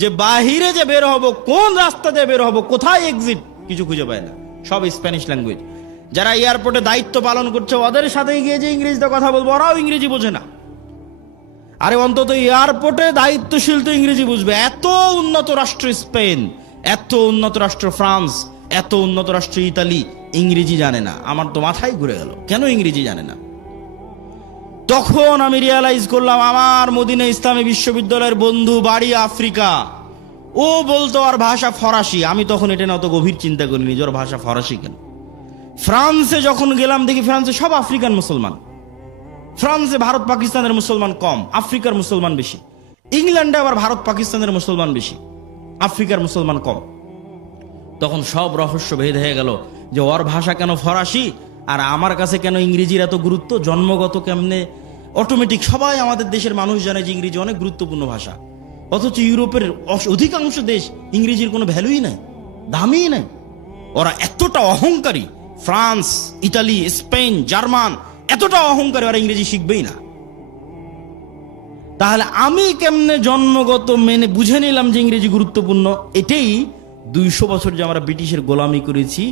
যে বাহিরে যে বের হব, কোন রাস্তা দিয়ে বের হব, কোথায় এক্সিট, কিছু খুঁজে পায় না, সব স্প্যানিশ ল্যাঙ্গুয়েজ। যারা এয়ারপোর্টে দায়িত্ব পালন করছে, ওদের সাথে গিয়ে যে ইংরেজিতে কথা বলবো, ওরাও ইংরেজি বোঝে না। আরে অন্তত এয়ারপোর্টে দায়িত্বশীল তো ইংরেজি বুঝবে। এত উন্নত রাষ্ট্র স্পেন, এত উন্নত রাষ্ট্র ফ্রান্স, এত উন্নত রাষ্ট্র ইতালি, ইংরেজি জানে না। আমার তো মাথায় ঘুরে গেল, কেন ইংরেজি জানে না? তখন আমি রিয়ালাইজ করলাম, আমার মদিনা ইসলামী বিশ্ববিদ্যালয়ের বন্ধু বাড়ি আফ্রিকা, ও বলতো আর ভাষা ফরাসি। আমি তখন এটা না অত গভীর চিন্তা করিনি যে ওর ভাষা ফরাসি কেন। ফ্রান্সে যখন গেলাম, দেখি ফ্রান্সে সব আফ্রিকান মুসলমান, ফ্রান্সে ভারত পাকিস্তানের মুসলমান কম, আফ্রিকার মুসলমান বেশি। ইংল্যান্ডে আবার ভারত পাকিস্তানের মুসলমান বেশি, আফ্রিকার মুসলমান কম। তখন সব রহস্য ভেদ হয়ে গেল যে ওর ভাষা কেন ফরাসি আর আমার কাছে কেন ইংরেজির এত গুরুত্ব, জন্মগত কেমনে অটোমেটিক। সবাই আমাদের দেশের মানুষ জানে যে ইংরেজি অনেক গুরুত্বপূর্ণ ভাষা, অথচ ইউরোপের অধিকাংশ দেশ ইংরেজির কোনো ভ্যালুই নাই, দামই নাই। ওরা এতটা অহংকারী, ফ্রান্স, ইতালি, স্পেন, জার্মান এতটা অহংকারী, ওরা ইংরেজি শিখবেই না। তাহলে আমি কেমনে জন্মগত মেনে বুঝে নিলাম যে ইংরেজি গুরুত্বপূর্ণ? এটাই 200 বছর যে আমরা ব্রিটিশের গোলামি করেছি,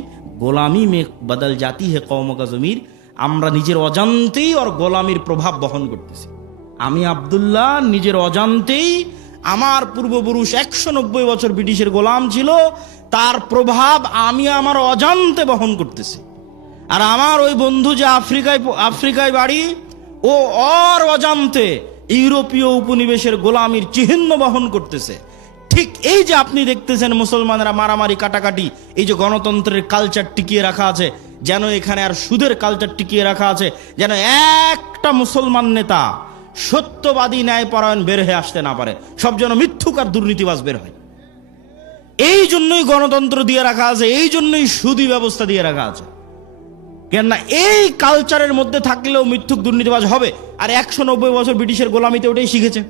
গোলামি মে বদল জাতি হে কওম কা জমির, আমরা নিজের অজান্তেই ওর গোলামির প্রভাব বহন করতেছি। আমি আব্দুল্লাহ নিজের অজান্তেই, আমার পূর্বপুরুষ 190 বছর ব্রিটিশের গোলাম ছিল, তার প্রভাব আমি আমার অজান্তে বহন করতেছি। আর আমার ওই বন্ধু যে আফ্রিকায় বাড়ি, ও ওর অজান্তে ইউরোপীয় উপনিবেশের গোলামির চিহ্ন বহন করতেছে। ঠিক এই যে আপনি দেখতেছেন মুসলমানেরা মারামারি কাটাকাটি, এই যে গণতন্ত্রের কালচার টিকিয়ে রাখা আছে, যেন এখানে আর সুদের কালচার টিকিয়ে রাখা আছে, যেন একটা মুসলমান নেতা সত্যবাদী ন্যায়পরায়ণ বের হয়ে আসতে না পারে, সব যেন মিথ্যুক আর দুর্নীতিবাজ বের হয়। এই জন্যই গণতন্ত্র দিয়ে রাখা আছে, এই জন্যই সুদী ব্যবস্থা দিয়ে রাখা আছে। কেননা এই কালচারের মধ্যে থাকলেও মিথ্যুক দুর্নীতিবাজ হবে। আর 190 বছর ব্রিটিশের গোলামিতে ওটাই শিখেছে।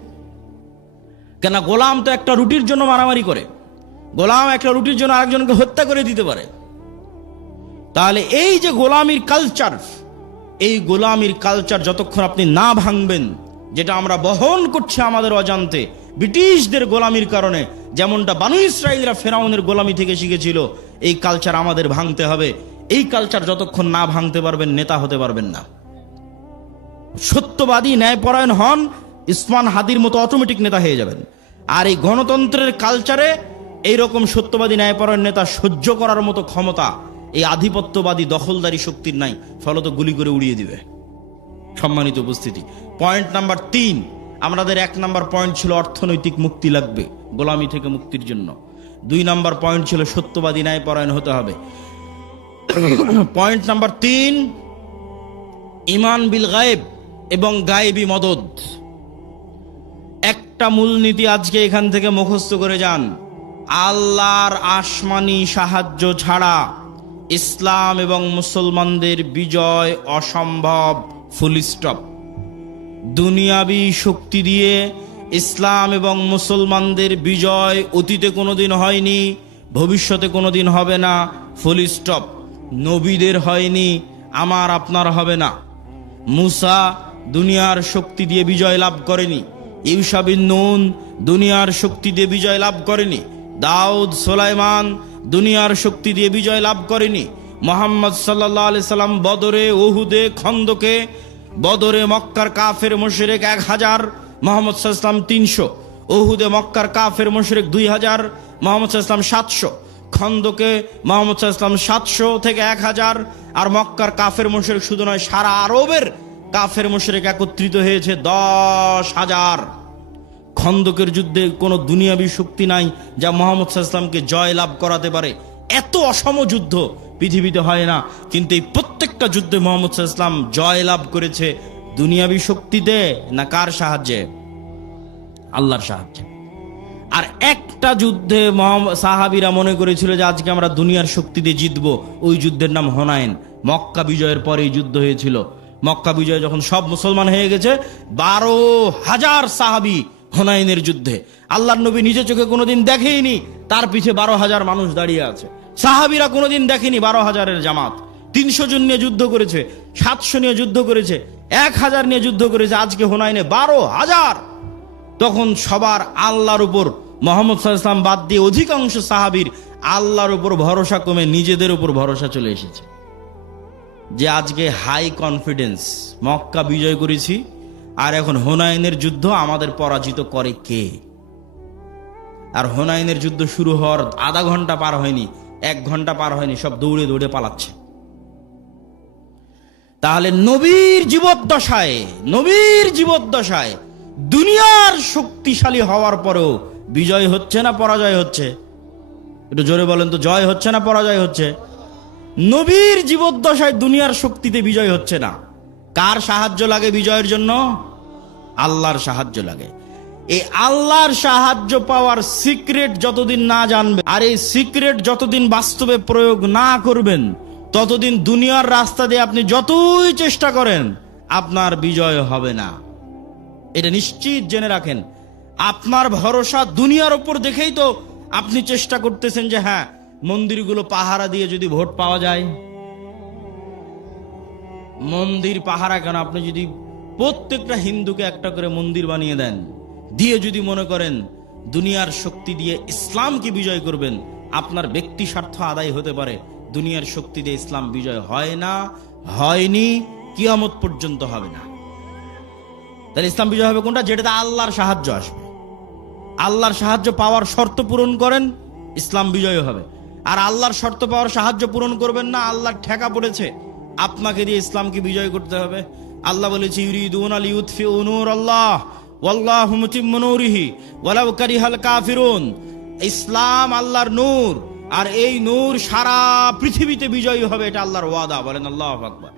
কেন গোলাম তো একটা রুটির জন্য মারামারি করে, গোলাম একটা রুটির জন্য আরেকজনকে হত্যা করে দিতে পারে। তাহলে এই যে গোলামির কালচার, এই গোলামির কালচার যতক্ষণ আপনি না ভাঙবেন, যেটা আমরা বহন করছি আমাদের অজান্তে ব্রিটিশদের গোলামির কারণে, যেমনটা বানু ইসরাইলরা ফেরাউনের গোলামি থেকে শিখেছিল, এই কালচার আমাদের ভাঙতে হবে। এই কালচার যতক্ষণ না ভাঙতে পারবেন, নেতা হতে পারবেন না। সত্যবাদী ন্যায়পরায়ণ হন, ইসমান হাদির মতো অটোমেটিক নেতা হয়ে যাবেন। আর এই গণতন্ত্রের কালচারে এইরকম সত্যবাদী ন্যায়পরায়ণ নেতা সহ্য করার মতো ক্ষমতা এই আধিপত্যবাদী দখলদারি শক্তির নাই, ফলত গুলি করে উড়িয়ে দিবে। সম্মানিত উপস্থিতি, পয়েন্ট নাম্বার 3, আমাদের 1 নাম্বার পয়েন্ট ছিল অর্থনৈতিক মুক্তি লাগবে গোলামি থেকে মুক্তির জন্য। 2 নাম্বার পয়েন্ট ছিল সত্যবাদী ন্যায়পরায়ণ হতে হবে। পয়েন্ট নাম্বার 3, ইমান বিল গায়েব এবং গায়েবী মদদ। একটা মূলনীতি আজকে এখান থেকে মুখস্থ করে যান, আল্লাহর আসমানি সাহায্য ছাড়া ইসলাম এবং মুসলমানদের বিজয় অসম্ভব, ফুল স্টপ। দুনিয়াবি শক্তি দিয়ে ইসলাম এবং মুসলমানদের বিজয় অতীতে কোনোদিন হয়নি, ভবিষ্যতে কোনোদিন হবে না, ফুল স্টপ। নবীদের হয়নি, আমার আপনার হবে না। মুসা দুনিয়ার শক্তি দিয়ে বিজয় লাভ করেনি, ইউশা বিন নুন দুনিয়ার শক্তি দিয়ে বিজয় লাভ করেনি, দাউদ সুলাইমান দুনিয়ার শক্তি দিয়ে বিজয় লাভ করেনি। মুহাম্মদ সাল্লাল্লাহু আলাইহি সাল্লাম বদরে, উহুদে, খন্দকে, বদরে মক্কার কাফের মুশরিক 1000, মুহাম্মদ সাল্লাল্লাহু আলাইহি সাল্লাম 300, উহুদে মক্কার কাফের মুশরিক 2000, মুহাম্মদ সাল্লাল্লাহু আলাইহি সাল্লাম 700, খন্দকে মুহাম্মদ সাল্লাল্লাহু আলাইহি সাল্লাম 700 থেকে 1000। আর মক্কার কাফের মুশরিক শুধু নয়, সারা আরবের কাফের মুশরিক একত্রিত হয়েছে 10,000। খন্দকের যুদ্ধে কোনো দুনিয়াবী শক্তি নাই যা মুহাম্মদ সাল্লাল্লাহু আলাইহি সাল্লামকে জয় লাভ করাতে পারে। এত অসম যুদ্ধ পৃথিবীতে হয় না, কিন্তু এই প্রত্যেকটা যুদ্ধে মুহাম্মদ সাল্লাল্লাহু আলাইহি সাল্লাম জয় লাভ করেছে দুনিয়াবী শক্তিতে না কার সাহায্যে? আল্লাহর সাহায্যে। আর একটা যুদ্ধে সাহাবীরা মনে করেছিল যে আজকে আমরা দুনিয়ার শক্তি দিয়ে জিতবো, ওই যুদ্ধের নাম হুনাইন। মক্কা বিজয়ের পরে এই যুদ্ধ হয়েছিল। মক্কা বিজয় যখন সব মুসলমান হয়ে গেছে, 12,000 সাহাবী হুনাইনের যুদ্ধে, আল্লাহর নবী নিজে চোখে কোনোদিন দেখেইনি, তার পিছে 12,000 মানুষ দাঁড়িয়ে আছে। সাহাবীরা কোনোদিন দেখেনি 12,000-এর জামাত। 300 জন নিয়ে যুদ্ধ করেছে, 700 নিয়ে যুদ্ধ করেছে, 1000 নিয়ে যুদ্ধ করেছে, আজকে হুনাইনে 12,000। তখন সবার আল্লাহর উপর, মুহাম্মদ সাল্লাল্লাহু আলাইহি সাল্লাম বাদ দিয়ে অধিকাংশ সাহাবীর আল্লাহর উপর ভরসা কমে নিজেদের উপর ভরসা চলে এসেছে। যে আজকে হাই কনফিডেন্স, মক্কা বিজয় করেছি আর এখন হুনাইনের যুদ্ধ আমাদের পরাজিত করে কে? আর হুনাইনের যুদ্ধ শুরু হওয়ার আধা ঘন্টা পার হয়নি, 1 ঘন্টা পার হয়নি, সব দৌড়ে দৌড়ে পালাচ্ছে। তাহলে নবীর জীবদ্দশায় দুনিয়ার শক্তিশালী হওয়ার পরেও বিজয় হচ্ছে না পরাজয় হচ্ছে? একটু জোরে বলেন তো, জয় হচ্ছে না পরাজয় হচ্ছে? নবীর জীবদ্দশায় দুনিয়ার শক্তিতে বিজয় হচ্ছে না, কার সাহায্য লাগে বিজয়ের জন্য? আল্লাহর সাহায্য লাগে। এই আল্লাহর সাহায্য পাওয়ার সিক্রেট যতদিন না জানবে, আর এই সিক্রেট যতদিন বাস্তবে প্রয়োগ না করবেন, ততদিন দুনিয়ার রাস্তা দিয়ে আপনি যতই চেষ্টা করেন আপনার বিজয় হবে না। এটা নিশ্চিত জেনে রাখেন। আপনার ভরসা দুনিয়ার উপর দেখেই তো আপনি চেষ্টা করতেছেন যে হ্যাঁ, মন্দিরগুলো পাহারা দিয়ে যদি ভোট পাওয়া যায়। মন্দির পাহারা কেন? আপনি যদি প্রত্যেকটা হিন্দুকে একটা করে মন্দির বানিয়ে দেন, দিয়ে যদি মনে করেন দুনিয়ার শক্তি দিয়ে ইসলামকে বিজয় করবেন, আপনার ব্যক্তি স্বার্থ আদায় হতে পারে। দুনিয়ার শক্তি দিয়ে ইসলাম বিজয় হয় না, হয়নি, কিয়ামত পর্যন্ত হবে না। তাহলে ইসলাম বিজয় হবে কোনটা? যেটাতে আল্লাহর সাহায্য আসবে। আল্লাহর সাহায্য পাওয়ার শর্ত পূরণ করেন, ইসলাম বিজয় হবে। আর আল্লাহর শর্ত পাওয়ার সাহায্য পূরণ করবেন না, আল্লাহর ঠেকা পড়েছে, আপনাকে দিয়ে ইসলামকে বিজয় করতে হবে। আল্লাহ বলেছে ইউরিদুনা লিইউতফিউ নূরাল্লাহ ওয়াল্লাহু মুতিম্মু নূরিহি ওয়ালাউ কারিহাল কাফিরুন। ইসলাম আল্লাহর নূর, আর এই নূর সারা পৃথিবীতে বিজয়ী হবে, এটা আল্লাহর ওয়াদা। বলেন আল্লাহু আকবার।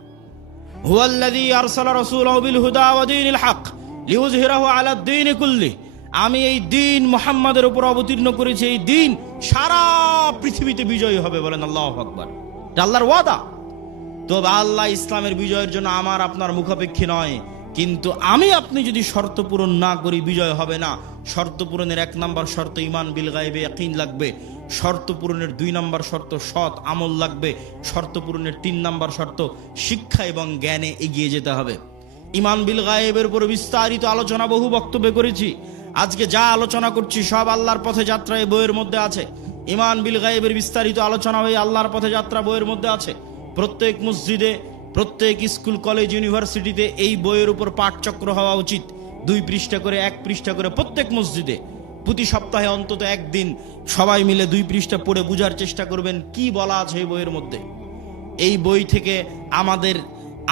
হুয়াল্লাযী আরসালা রাসূলাহু বিল হুদা ওয়া দীনিল হক লিইয়ুযহিরাহু আলাদ দীনি কুল্লি। আমি এই দিন মুহাম্মাদের উপর অবতীর্ণ করেছি, এই দিন সারা পৃথিবীতে বিজয়ী হবে। বলেন আল্লাহু আকবার। এটা আল্লাহর ওয়াদা। তবে আল্লাহ ইসলামের বিজয়ের জন্য আমার আপনার মুখাপেক্ষী নয়, কিন্তু আমি আপনি যদি শর্ত পূরণ না করি বিজয় হবে না। শর্ত পূরণের 1 নম্বর শর্ত ঈমান বিল গায়বে ইয়াকিন লাগবে। শর্ত পূরণের 2 নম্বর শর্ত সৎ আমল লাগবে। শর্ত পূরণের 3 নম্বর শর্ত শিক্ষা এবং জ্ঞানে এগিয়ে যেতে হবে। ঈমান বিল গায়বের উপর বিস্তারিত আলোচনা বহু বক্তব্যে করেছি। আজকে যা আলোচনা করছি সব আল্লাহর পথে যাত্রা এই বইয়ের মধ্যে আছে। ঈমান বিল গায়বের বিস্তারিত আলোচনা এই আল্লাহর পথে যাত্রা বইয়ের মধ্যে আছে। প্রত্যেক মসজিদে, প্রত্যেক স্কুল, কলেজ, ইউনিভার্সিটিতে এই বইয়ের উপর পাঠচক্র হওয়া উচিত। 2 পৃষ্ঠা করে, 1 পৃষ্ঠা করে প্রত্যেক মসজিদে প্রতি সপ্তাহে অন্তত একদিন সবাই মিলে 2 পৃষ্ঠা পড়ে বোঝার চেষ্টা করবেন কি বলা আছে এই বইয়ের মধ্যে। এই বই থেকে আমাদের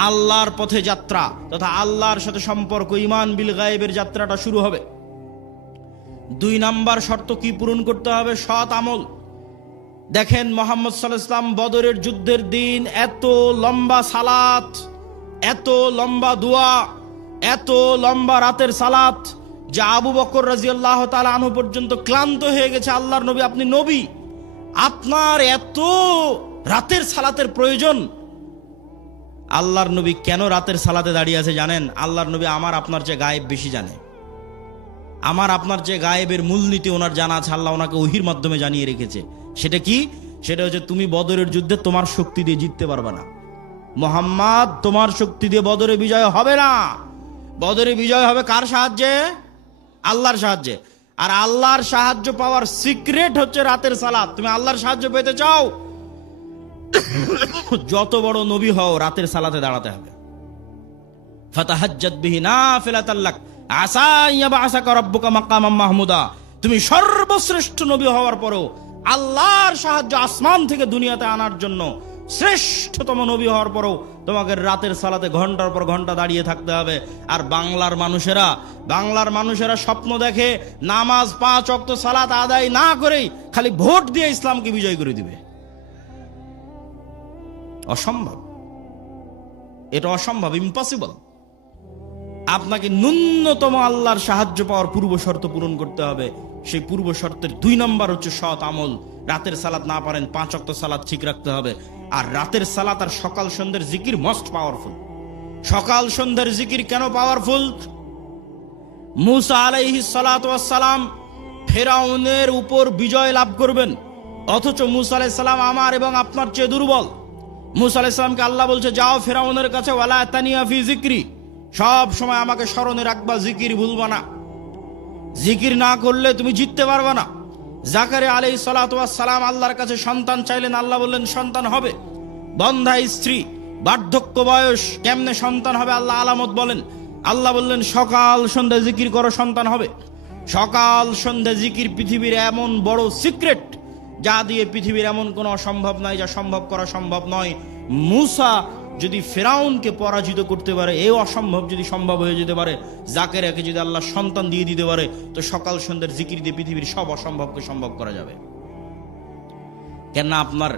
আল্লাহর পথে যাত্রা তথা আল্লাহর সাথে সম্পর্ক, ঈমান বিল গায়বের যাত্রাটা শুরু হবে। 2 নম্বর শর্ত কি পূরণ করতে হবে? সৎ আমল। দেখেন মুহাম্মদ সাল্লাল্লাহু আলাইহি ওয়াসাল্লাম বদরের যুদ্ধের দিন এত লম্বা সালাত, এত লম্বা দোয়া, এত লম্বা রাতের সালাত যে আবু বকর রাদিয়াল্লাহু তাআলা আনহু পর্যন্ত ক্লান্ত হয়ে গেছে। আল্লাহর নবী, আপনি নবী, আপনার এত রাতের সালাতের প্রয়োজন? আল্লাহর নবী কেন রাতের সালাতে দাঁড়িয়ে আছে জানেন? আল্লাহর নবী আমার আপনার চেয়ে গায়েব বেশি জানে। আমার আপনার যে গায়েবের মূলনীতি ওনার জানা আছে, আল্লাহ ওনাকে ওহির মাধ্যমে জানিয়ে রেখেছে। সেটা কি? সেটা হচ্ছে তুমি বদরের যুদ্ধে তোমার শক্তি দিয়ে জিততে পারবে না। মুহাম্মদ, তোমার শক্তি দিয়ে বদরে বিজয় হবে না। বদরে বিজয় হবে কার সাহায্যে? আল্লাহর সাহায্যে। আর আল্লাহর সাহায্য পাওয়ার সিক্রেট হচ্ছে রাতের সালাত। তুমি আল্লাহর সাহায্য পেতে চাও, যত বড় নবী হও রাতের সালাতে দাঁড়াতে হবে। ফাতাহাজ্জাত বিহি নাফিলাতাল লাক আসা ইয়াবআসাকা রাব্বুকা মাকামাম মাহমুদা। তুমি সর্বশ্রেষ্ঠ নবী হওয়ার পরেও আল্লাহর সাহায্য আসমান থেকে দুনিয়াতে আনার জন্য শ্রেষ্ঠতম নবী হওয়ার পরেও তোমাকে রাতের সালাতে ঘন্টার পর ঘন্টা দাঁড়িয়ে থাকতে হবে। আর বাংলার মানুষেরা স্বপ্ন দেখে নামাজ 5 ওয়াক্ত সালাত আদায় না করেই খালি ভোট দিয়ে ইসলামকে বিজয় করে দিবে। অসম্ভব, এটা অসম্ভব, ইম্পসিবল। আপনাকে ন্যূনতম আল্লাহর সাহায্য পাওয়ার পূর্ব শর্ত পূরণ করতে হবে। সেই পূর্ব শর্তের 2 নম্বর হচ্ছে সৎ আমল। রাতের সালাত না পারেন 5 ওয়াক্ত সালাত ঠিক রাখতে হবে। আর রাতের সালাত আর সকাল সন্ধ্যার জিকির মোস্ট পাওয়ারফুল। সকাল সন্ধ্যার জিকির কেন পাওয়ারফুল? মুসা আলাইহিস সালাতু ওয়াস সালাম ফেরাউনের উপর বিজয় লাভ করবেন, অথচ মুসা আলাইহিস সালাম আমার এবং আপনার চেয়ে দুর্বল। মুসা আলাইহিস সালামকে আল্লাহ বলছে, যাও ফেরাউনের কাছে, ওয়ালা তানিয়া ফি যিকরি, সব সময় আমাকে স্মরণে রাখবা, জিকির ভুলবা না। জিকির না করলে তুমি জিততে পারবে না। জাকারিয়া আলাইহিস সালাতু ওয়াস সালাম আল্লাহর কাছে সন্তান চাইলেন, আল্লাহ বললেন সন্তান হবে। বন্ধা স্ত্রী, বার্ধক্য বয়স, কেমনে সন্তান হবে? আল্লাহ আলামত বলেন। আল্লাহ বললেন সকাল সন্ধ্যা জিকির করো, সন্তান হবে। সকাল সন্ধ্যা জিকির পৃথিবীর এমন বড় সিক্রেট, যা দিয়ে পৃথিবীর এমন কোনো অসম্ভব নাই, যা সম্ভব করা সম্ভব নয়। মুসা যদি ফেরাউনকে পরাজিত করতে পারে, এই অসম্ভব যদি সম্ভব হয়ে যেতে পারে, জাকারিয়াকে যদি আল্লাহ সন্তান দিয়ে দিতে পারে, তো সকাল সন্ধ্যার জিকির দিয়ে পৃথিবীর সব অসম্ভবকে সম্ভব করা যাবে। কেননা আপনার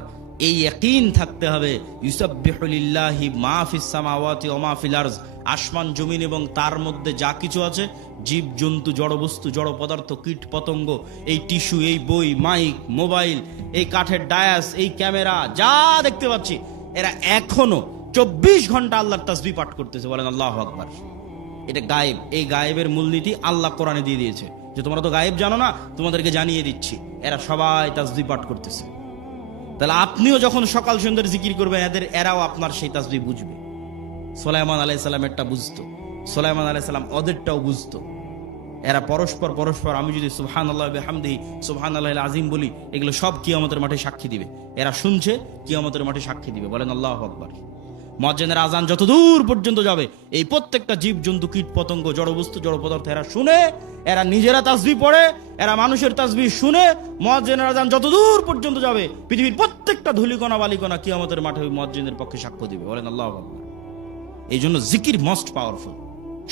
এই ইয়াকিন থাকতে হবে, ইউসাব্বিহু লিল্লাহি মা ফিস সামাওয়াতি ওয়া মা ফিল আরজ, আসমান জমিন এবং তার মধ্যে যা কিছু আছে, জীব জন্তু, জড় বস্তু, জড় পদার্থ, কীট পতঙ্গ, এই টিস্যু, এই বই, মাইক, মোবাইল, এই কাঠের ডায়াস, এই ক্যামেরা, যা দেখতে পাচ্ছি, এরা এখনো 24 ঘন্টা আল্লাহর তাসবিহ পাঠ করতেছে। বলেন আল্লাহু আকবার। এটা গায়েব। এই গায়েবের মূলনীতি আল্লাহ কোরআনে দিয়ে দিয়েছে যে তোমরা তো গায়েব জানো না, তোমাদেরকে জানিয়ে দিচ্ছি। এরা সবাই তাসবিহ পাঠ করতেছে। তাহলে আপনিও যখন সকাল সন্ধ্যার জিকির করবেন, এরাও আপনার সেই তাসবিহ বুঝবে। সুলাইমান আলাইহিস সালামেরটা বুঝতো, সুলাইমান আলাইহিস সালাম ওদেরটাও বুঝতো। এরা পরস্পর আমি যদি সুবহানাল্লাহি ওয়া বিহামদিহি সুবহানাল্লাহিল আযীম বলি, এগুলো সব কিয়ামতের মাঠে সাক্ষী দিবে। এরা শুনছে, কিয়ামতের মাঠে সাক্ষী দিবে। বলেন আল্লাহু আকবার। মুয়াজ্জিনের আজান যত দূর পর্যন্ত যাবে, এই প্রত্যেকটা জীব জন্তু, কীট পতঙ্গ, জড় বস্তু, জড় পদার্থ এরা শুনে, এরা নিজেরা তাসবিহ পড়ে, এরা মানুষের তাসবিহ শুনে। মুয়াজ্জিনের আজান যত দূর পর্যন্ত যাবে, পৃথিবীর প্রত্যেকটা ধূলিকণা বালিকণা কিয়ামতের মাঠে ওই মুয়াজ্জিনের পক্ষে সাক্ষ্য দিবে। বলেন আল্লাহু আকবার। এই জন্য জিকির মোস্ট পাওয়ারফুল,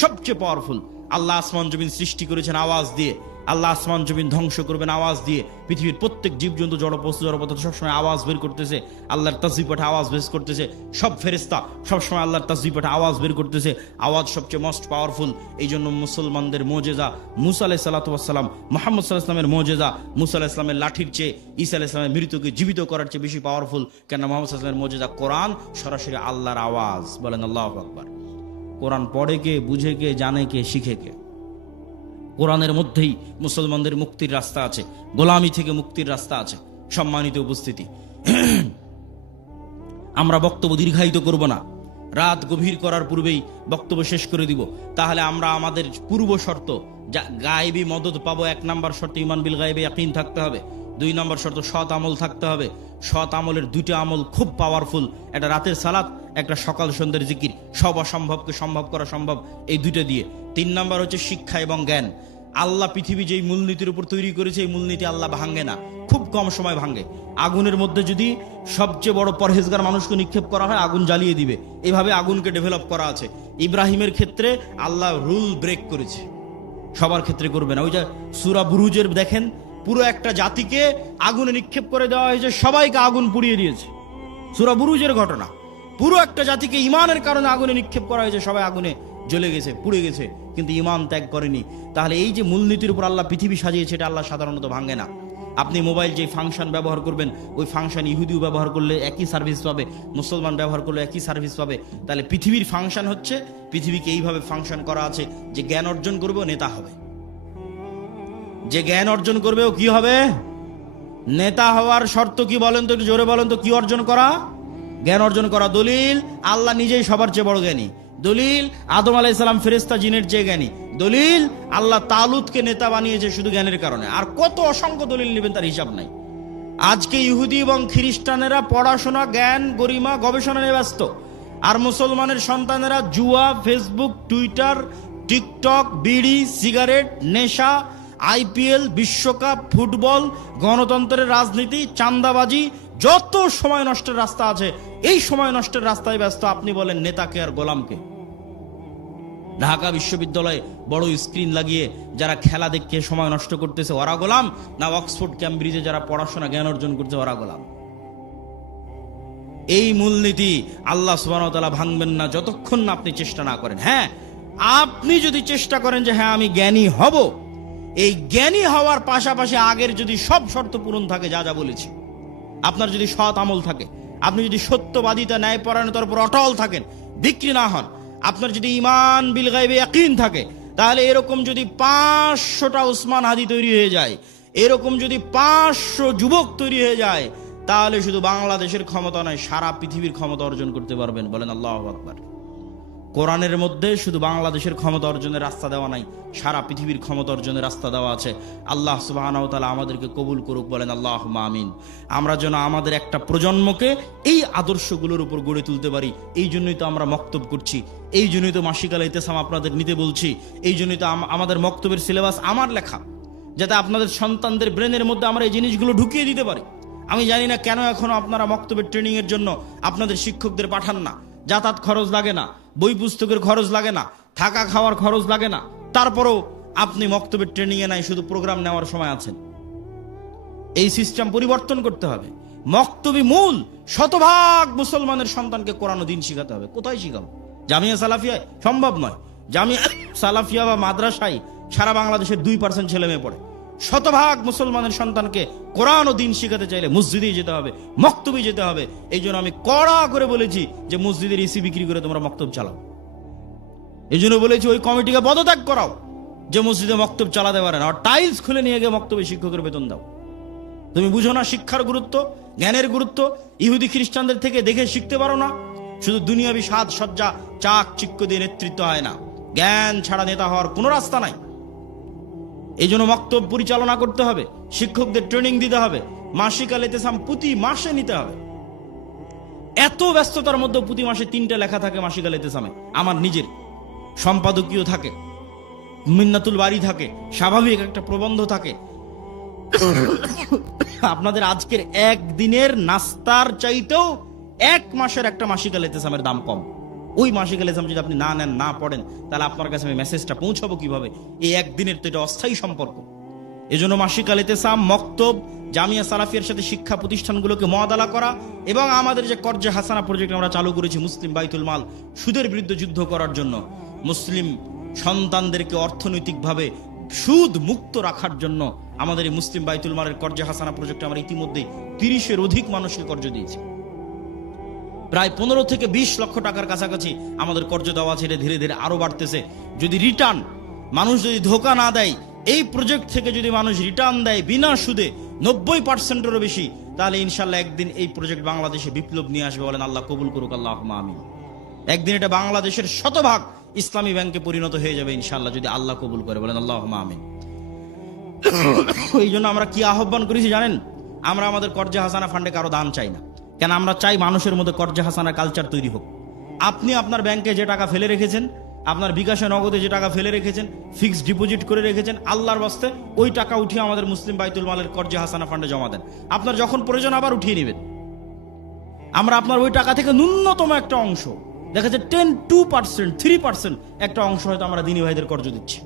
সবচেয়ে পাওয়ারফুল। আল্লাহ আসমান জমিন সৃষ্টি করেছেন আওয়াজ দিয়ে, আল্লাহ আসমান জমিন ধ্বংস করবেন আওয়াজ দিয়ে। পৃথিবীর প্রত্যেক জীবজন্তু, জড় বস্তু, জড় পদার্থ সবসময় আওয়াজ বের করতেছে, আল্লাহর তাসবিহ পাঠে আওয়াজ বের করতেছে। সব ফেরেশতা সবসময় আল্লাহর তাসবিহ পাঠে আওয়াজ বের করতেছে। আওয়াজ সবচেয়ে মোস্ট পাওয়ারফুল। এই জন্য মুসলমানদের মুজিজা মুসা আলাইহিস সালাতু ওয়াস সালাম, মুহাম্মদ সাল্লাল্লাহু আলাইহি ওয়াসাল্লামের মুজিজা মুসা আলাইহিস সালামের লাঠির চেয়ে, ঈসা আলাইহিস সালামের মৃতকে জীবিত করার চেয়ে বেশি পাওয়ারফুল। কেন? মুহাম্মদ সাল্লাল্লাহু আলাইহি ওয়াসাল্লামের মুজিজা কোরআন, সরাসরি আল্লাহর আওয়াজ। বলেন আল্লাহু আকবার। কোরআন পড়ে কে, বুঝে কে, জানে কে, শিখে কে? কোরআনের মধ্যেই মুসলমানদের মুক্তির রাস্তা আছে, গোলামি থেকে মুক্তির রাস্তা আছে। সম্মানিত উপস্থিতি, আমরা বক্তব্য দীর্ঘায়িত করব না, রাত গভীর করার পূর্বেই বক্তব্য শেষ করে দিব। তাহলে আমরা আমাদের পূর্ব শর্ত, গায়েবী মদদ পাবো, 1 নম্বর শর্ত ঈমান বিল গায়বে ইয়াকিন থাকতে হবে। 2 নম্বর শর্ত সৎ আমল থাকতে হবে। সৎ আমলের 2টা আমল খুব পাওয়ারফুল, একটা রাতের সালাত, একটা সকাল সন্ধ্যার জিকির। সব অসম্ভবকে সম্ভব করা সম্ভব এই 2টা দিয়ে। 3 নম্বর হচ্ছে শিক্ষা এবং জ্ঞান। আল্লাহ পৃথিবী যেই মূলনীতির উপর তৈরি করেছে, এই মূলনীতি আল্লাহ ভাঙে না, খুব কম সময় ভাঙে। আগুনের মধ্যে যদি সবচেয়ে বড় পরহেজগার মানুষকে নিক্ষেপ করা হয়, আগুন জ্বালিয়ে দিবে। এভাবে আগুনকে ডেভেলপ করা আছে। ইব্রাহিমের ক্ষেত্রে আল্লাহ রুল ব্রেক করেছে, সবার ক্ষেত্রে করবে না। ওই যে সূরা বুরুজের দেখেন, পুরো একটা জাতিকে আগুনে নিক্ষেপ করে দেওয়া হয়েছে, সবাইকে আগুন পুড়িয়ে দিয়েছে। সূরা বুরুজের ঘটনা, পুরো একটা জাতিকে ইমানের কারণে আগুনে নিক্ষেপ করা হয়েছে, সবাই আগুনে জ্বলে গেছে, পুড়ে গেছে, কিন্তু ইমান ত্যাগ করেনি। তাহলে এই যে মূলনীতির উপর আল্লাহ পৃথিবী সাজিয়েছে, এটা আল্লাহ সাধারণত ভাঙে না। আপনি মোবাইল যে ফাংশন ব্যবহার করবেন, ওই ফাংশন ইহুদিও ব্যবহার করলে একই সার্ভিস পাবে, মুসলমান ব্যবহার করলে একই সার্ভিস পাবে। তাহলে পৃথিবীর ফাংশন হচ্ছে, পৃথিবীকে এইভাবে ফাংশন করা আছে যে জ্ঞান অর্জন করবে ও নেতা হবে, যে জ্ঞান অর্জন করবে ও কি হবে? নেতা হওয়ার শর্ত কি বলেন তো, একটু জোরে বলেন তো, কি অর্জন করা? জ্ঞান অর্জন করা। দলিল, আল্লাহ নিজেই সবার চেয়ে বড় জ্ঞানী। দলিল, আদম আলাইহিস সালাম ফেরেশতা জিনের চেয়ে জ্ঞানী। দলিল, আল্লাহ তালুতকে নেতা বানিয়েছে শুধু জ্ঞানের কারণে। আর কত অসংখ্য দলিল নেবেন, তার হিসাব নাই। আজকে ইহুদি এবং খ্রিস্টানেরা পড়াশোনা, জ্ঞান, গরিমা, গবেষণা নিয়ে ব্যস্ত, আর মুসলমানের সন্তানেরা জুয়া, ফেসবুক, টুইটার, টিকটক, বিড়ি, সিগারেট, নেশা, আইপিএল, বিশ্বকাপ, ফুটবল, গণতন্ত্রের রাজনীতি, চাঁদাবাজি, যত সময় নষ্টের রাস্তা আছে, এই সময় নষ্টের রাস্তায় ব্যস্ত। আপনি বলেন নেতাকে আর গোলামকে? ঢাকা বিশ্ববিদ্যালয়ে বড় স্ক্রিন লাগিয়ে যারা খেলা দেখে সময় নষ্ট করতেছে, ওরা গোলাম? না অক্সফোর্ড ক্যামব্রিজে যারা পড়াশোনা জ্ঞান অর্জন করছে, ওরা গোলাম? এই মূলনীতি আল্লাহ সুবহানাহু ওয়া তাআলা ভাঙবেন না যতক্ষণ না আপনি চেষ্টা না করেন। হ্যাঁ, আপনি যদি চেষ্টা করেন যে হ্যাঁ আমি জ্ঞানী হব, এই জ্ঞানী হওয়ার পাশাপাশি আগের যদি সব শর্ত পূরণ থাকে, যা যা বলেছি, আপনার যদি সৎ আমল থাকে, আপনি যদি সত্যবাদিতা, ন্যায়পরায়ণতার উপর অটল থাকেন, বিক্রি না হন, আপনার যদি ঈমান বিল গায়বে ইয়াকিন থাকে, তাহলে এরকম যদি 500টা উসমান হাদি তৈরি হয়ে যায়, এরকম যদি 500 যুবক তৈরি হয়ে যায়, তাহলে শুধু বাংলাদেশের ক্ষমতা নয়, সারা পৃথিবীর ক্ষমতা অর্জন করতে পারবেন। বলেন আল্লাহু আকবার। কোরআনের মধ্যে শুধু বাংলাদেশের ক্ষমতা অর্জনের রাস্তা দেওয়া নাই, সারা পৃথিবীর ক্ষমতা অর্জনের রাস্তা দেওয়া আছে। আল্লাহ সুবহানাহু ওয়া তাআলা আমাদেরকে কবুল করুক। বলেন আল্লাহুম্মা আমিন। আমরা যেন আমাদের একটা প্রজন্মকে এই আদর্শগুলোর উপর গড়ে তুলতে পারি। এই জন্যই তো আমরা মক্তব করছি, এই জন্যই তো মাসিক আল ইতিসাম আপনাদের নিতে বলছি, এই জন্যই তো আমাদের মক্তবের সিলেবাস আমার লেখা, যাতে আপনাদের সন্তানদের ব্রেনের মধ্যে আমরা এই জিনিসগুলো ঢুকিয়ে দিতে পারি। আমি জানি না কেন এখনো আপনারা মক্তবের ট্রেনিং এর জন্য আপনাদের শিক্ষকদের পাঠান না। যাতায়াত খরচ লাগে না, বই পুস্তকের খরচ লাগে না, থাকা খাওয়ার খরচ লাগে না, তারপরেও আপনি মক্তবের ট্রেনিং এ নাই, শুধু প্রোগ্রাম নেওয়ার সময় আছেন। এই সিস্টেম পরিবর্তন করতে হবে। মক্তবি মূল, শতভাগ মুসলমানের সন্তানকে কোরআন ও দ্বীন শিখাতে হবে। কোথায় শিখাবো? জামিয়া সালাফিয়ায়? সম্ভব নয়। জামিয়া সালাফিয়া বা মাদ্রাসায় সারা বাংলাদেশের 2% ছেলে মেয়ে পড়ে। শতভাগ মুসলমানের সন্তানকে কোরআন ও দ্বীন শিখাতে চাইলে মসজিদেই যেতে হবে, মক্তবে যেতে হবে। এই জন্য আমি কড়া করে বলেছি যে মসজিদের এসি বিক্রি করে তোমরা মক্তব চালাও। এই জন্য বলেছি ওই কমিটিকে পদত্যাগ করাও যে মসজিদে মক্তব চালাতে পারে না, আর টাইলস খুলে নিয়ে গিয়ে মক্তবে শিক্ষকের বেতন দাও। তুমি বুঝো না শিক্ষার গুরুত্ব, জ্ঞানের গুরুত্ব? ইহুদি খ্রিস্টানদের থেকে দেখে শিখতে পারো না? শুধু দুনিয়াবি সাজ সজ্জা চাক চিক্ক দিয়ে নেতৃত্ব হয় না, জ্ঞান ছাড়া নেতা হওয়ার কোনো রাস্তা নাই। এই জন্য মক্তব পরিচালনা করতে হবে, শিক্ষকদের ট্রেনিং দিতে হবে, মাসিক আল ইতিসাম প্রতি মাসে নিতে হবে। এত ব্যস্ততার মধ্যে প্রতি মাসে 3টা লেখা থাকে মাসিক আল ইতিসামে, আমার নিজের সম্পাদকীয় থাকে, মিন্নাতুল বাড়ি থাকে, স্বাভাবিক একটা প্রবন্ধ থাকে। আপনাদের আজকের একদিনের নাস্তার চাইতেও 1 মাসের একটা মাসিক আল ইতিসামের দাম কম। ওই মাসিক আল ইতিসাম যদি আপনি না নেন, না পড়েন, তাহলে আপনার কাছে আমি মেসেজটা পৌঁছাবো কিভাবে? এই একদিনের তো এটা অস্থায়ী সম্পর্ক। এই জন্য মাসিক আল ইতিসাম, মক্তব, জামিয়া সালাফিয়ার সাথে শিক্ষা প্রতিষ্ঠানগুলোকে মুআদালা করা, এবং আমাদের যে কর্জে হাসানা প্রজেক্ট আমরা চালু করেছি মুসলিম বাইতুল মাল, সুদের বিরুদ্ধে যুদ্ধ করার জন্য, মুসলিম সন্তানদেরকে অর্থনৈতিকভাবে সুদ মুক্ত রাখার জন্য আমাদের এই মুসলিম বাইতুল মালের কর্জে হাসানা প্রজেক্টে আমরা ইতিমধ্যে 30-এর অধিক মানুষকে কর্জ দিয়েছি। প্রায় 15 থেকে 20 লক্ষ টাকার কাছাকাছি আমাদের কর্জ দেওয়া আছে। এটা ধীরে ধীরে আরো বাড়তেছে। যদি রিটার্ন, মানুষ যদি ধোকা না দেয়, এই প্রজেক্ট থেকে যদি মানুষ রিটার্ন দেয় বিনা সুদে 90%-এরও বেশি, তাহলে ইনশাল্লাহ একদিন এই প্রজেক্ট বাংলাদেশে বিপ্লব নিয়ে আসবে। বলেন আল্লাহ কবুল করুক, আল্লাহুম্মা আমিন। একদিন এটা বাংলাদেশের শতভাগ ইসলামী ব্যাংকে পরিণত হয়ে যাবে ইনশাল্লাহ, যদি আল্লাহ কবুল করে। বলেন আল্লাহুম্মা আমিন। এই জন্য আমরা কি আহ্বান করেছি জানেন? আমরা আমাদের কর্জে হাসানা ফান্ডে কারো দান চাই না। কেন? আমরা চাই মানুষের মধ্যে কর্জে হাসানা কালচার তৈরি হোক। আপনি আপনার ব্যাংকে যে টাকা ফেলে রেখেছেন, আপনার বিকাশে নগদে যে টাকা ফেলে রেখেছেন, ফিক্সড ডিপোজিট করে রেখেছেন, আল্লাহর বাস্তে ওই টাকা উঠিয়ে আমাদের মুসলিম বাইতুল মালের কর্জে হাসানা ফান্ডে জমা দেন। আপনার যখন প্রয়োজন আবার উঠিয়ে নেবেন। আমরা আপনার ওই টাকা থেকে ন্যূনতম একটা অংশ, দেখা যায় 10-2%, 3% একটা অংশ হয়তো আমরা দিনী ভাইদের কর্জ দিচ্ছি।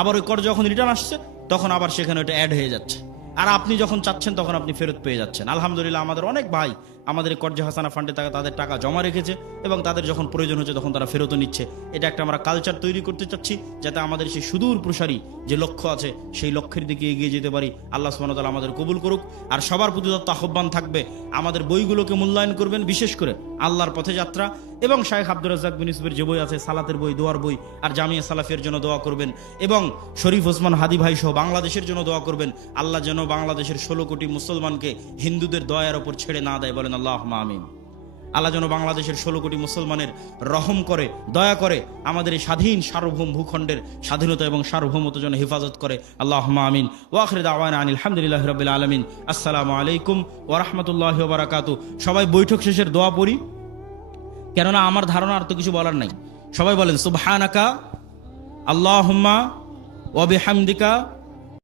আবার ওই কর্জ যখন রিটার্ন আসছে তখন আবার সেখানে ওটা অ্যাড হয়ে যাচ্ছে, আর আপনি যখন চাচ্ছেন তখন আপনি ফেরত পেয়ে যাচ্ছেন। আলহামদুলিল্লাহ, আমাদের অনেক ভাই আমাদের এই কর্জে হাসানা ফান্ডে তাদের টাকা জমা রেখেছে, এবং তাদের যখন প্রয়োজন হচ্ছে তখন তারা ফেরতও নিচ্ছে। এটা একটা আমরা কালচার তৈরি করতে চাচ্ছি, যাতে আমাদের সেই সুদূর প্রসারী যে লক্ষ্য আছে সেই লক্ষ্যের দিকে এগিয়ে যেতে পারি। আল্লাহ সুবহানাহু ওয়া তাআলা আমাদের কবুল করুক। আর সবার প্রতি আহ্বান থাকবে, আমাদের বইগুলোকে মূল্যায়ন করবেন, বিশেষ করে আল্লাহর পথে যাত্রা এবং শাইখ আব্দুর রাজ্জাক বিন ইউসুফের যে বই আছে, সালাতের বই, দোয়ার বই, আর জামিয়া সালাফিয়ার জন্য দোয়া করবেন, এবং শরীফ ওসমান হাদি ভাই সহ বাংলাদেশের জন্য দোয়া করবেন। আল্লাহ যেন বাংলাদেশের 16 কোটি মুসলমানকে হিন্দুদের দয়ার ওপর ছেড়ে না দেয়। বলেন আল্লাহুম্মা আমিন। আল্লাহ যেন বাংলাদেশের 16 কোটি মুসলমানের রহম করে, দয়া করে, আমাদের এই স্বাধীন সার্বভৌম ভূখণ্ডের স্বাধীনতা এবং সার্বভৌমত্ব যেন হেফাজত করে। আল্লাহুম্মা আমিন। ওয়া আখিরু দাওয়ানা আনিল হামদুলিল্লাহি রাব্বিল আলামিন। আসসালামু আলাইকুম ওয়া রাহমাতুল্লাহি ওয়া বারাকাতুহু। সবাই বৈঠক শেষের দোয়া পড়ি, কেননা আমার ধারণা আর তো কিছু বলার নাই। সবাই বলেন সুবহানাকা আল্লাহুম্মা ওয়া বিহামদিকা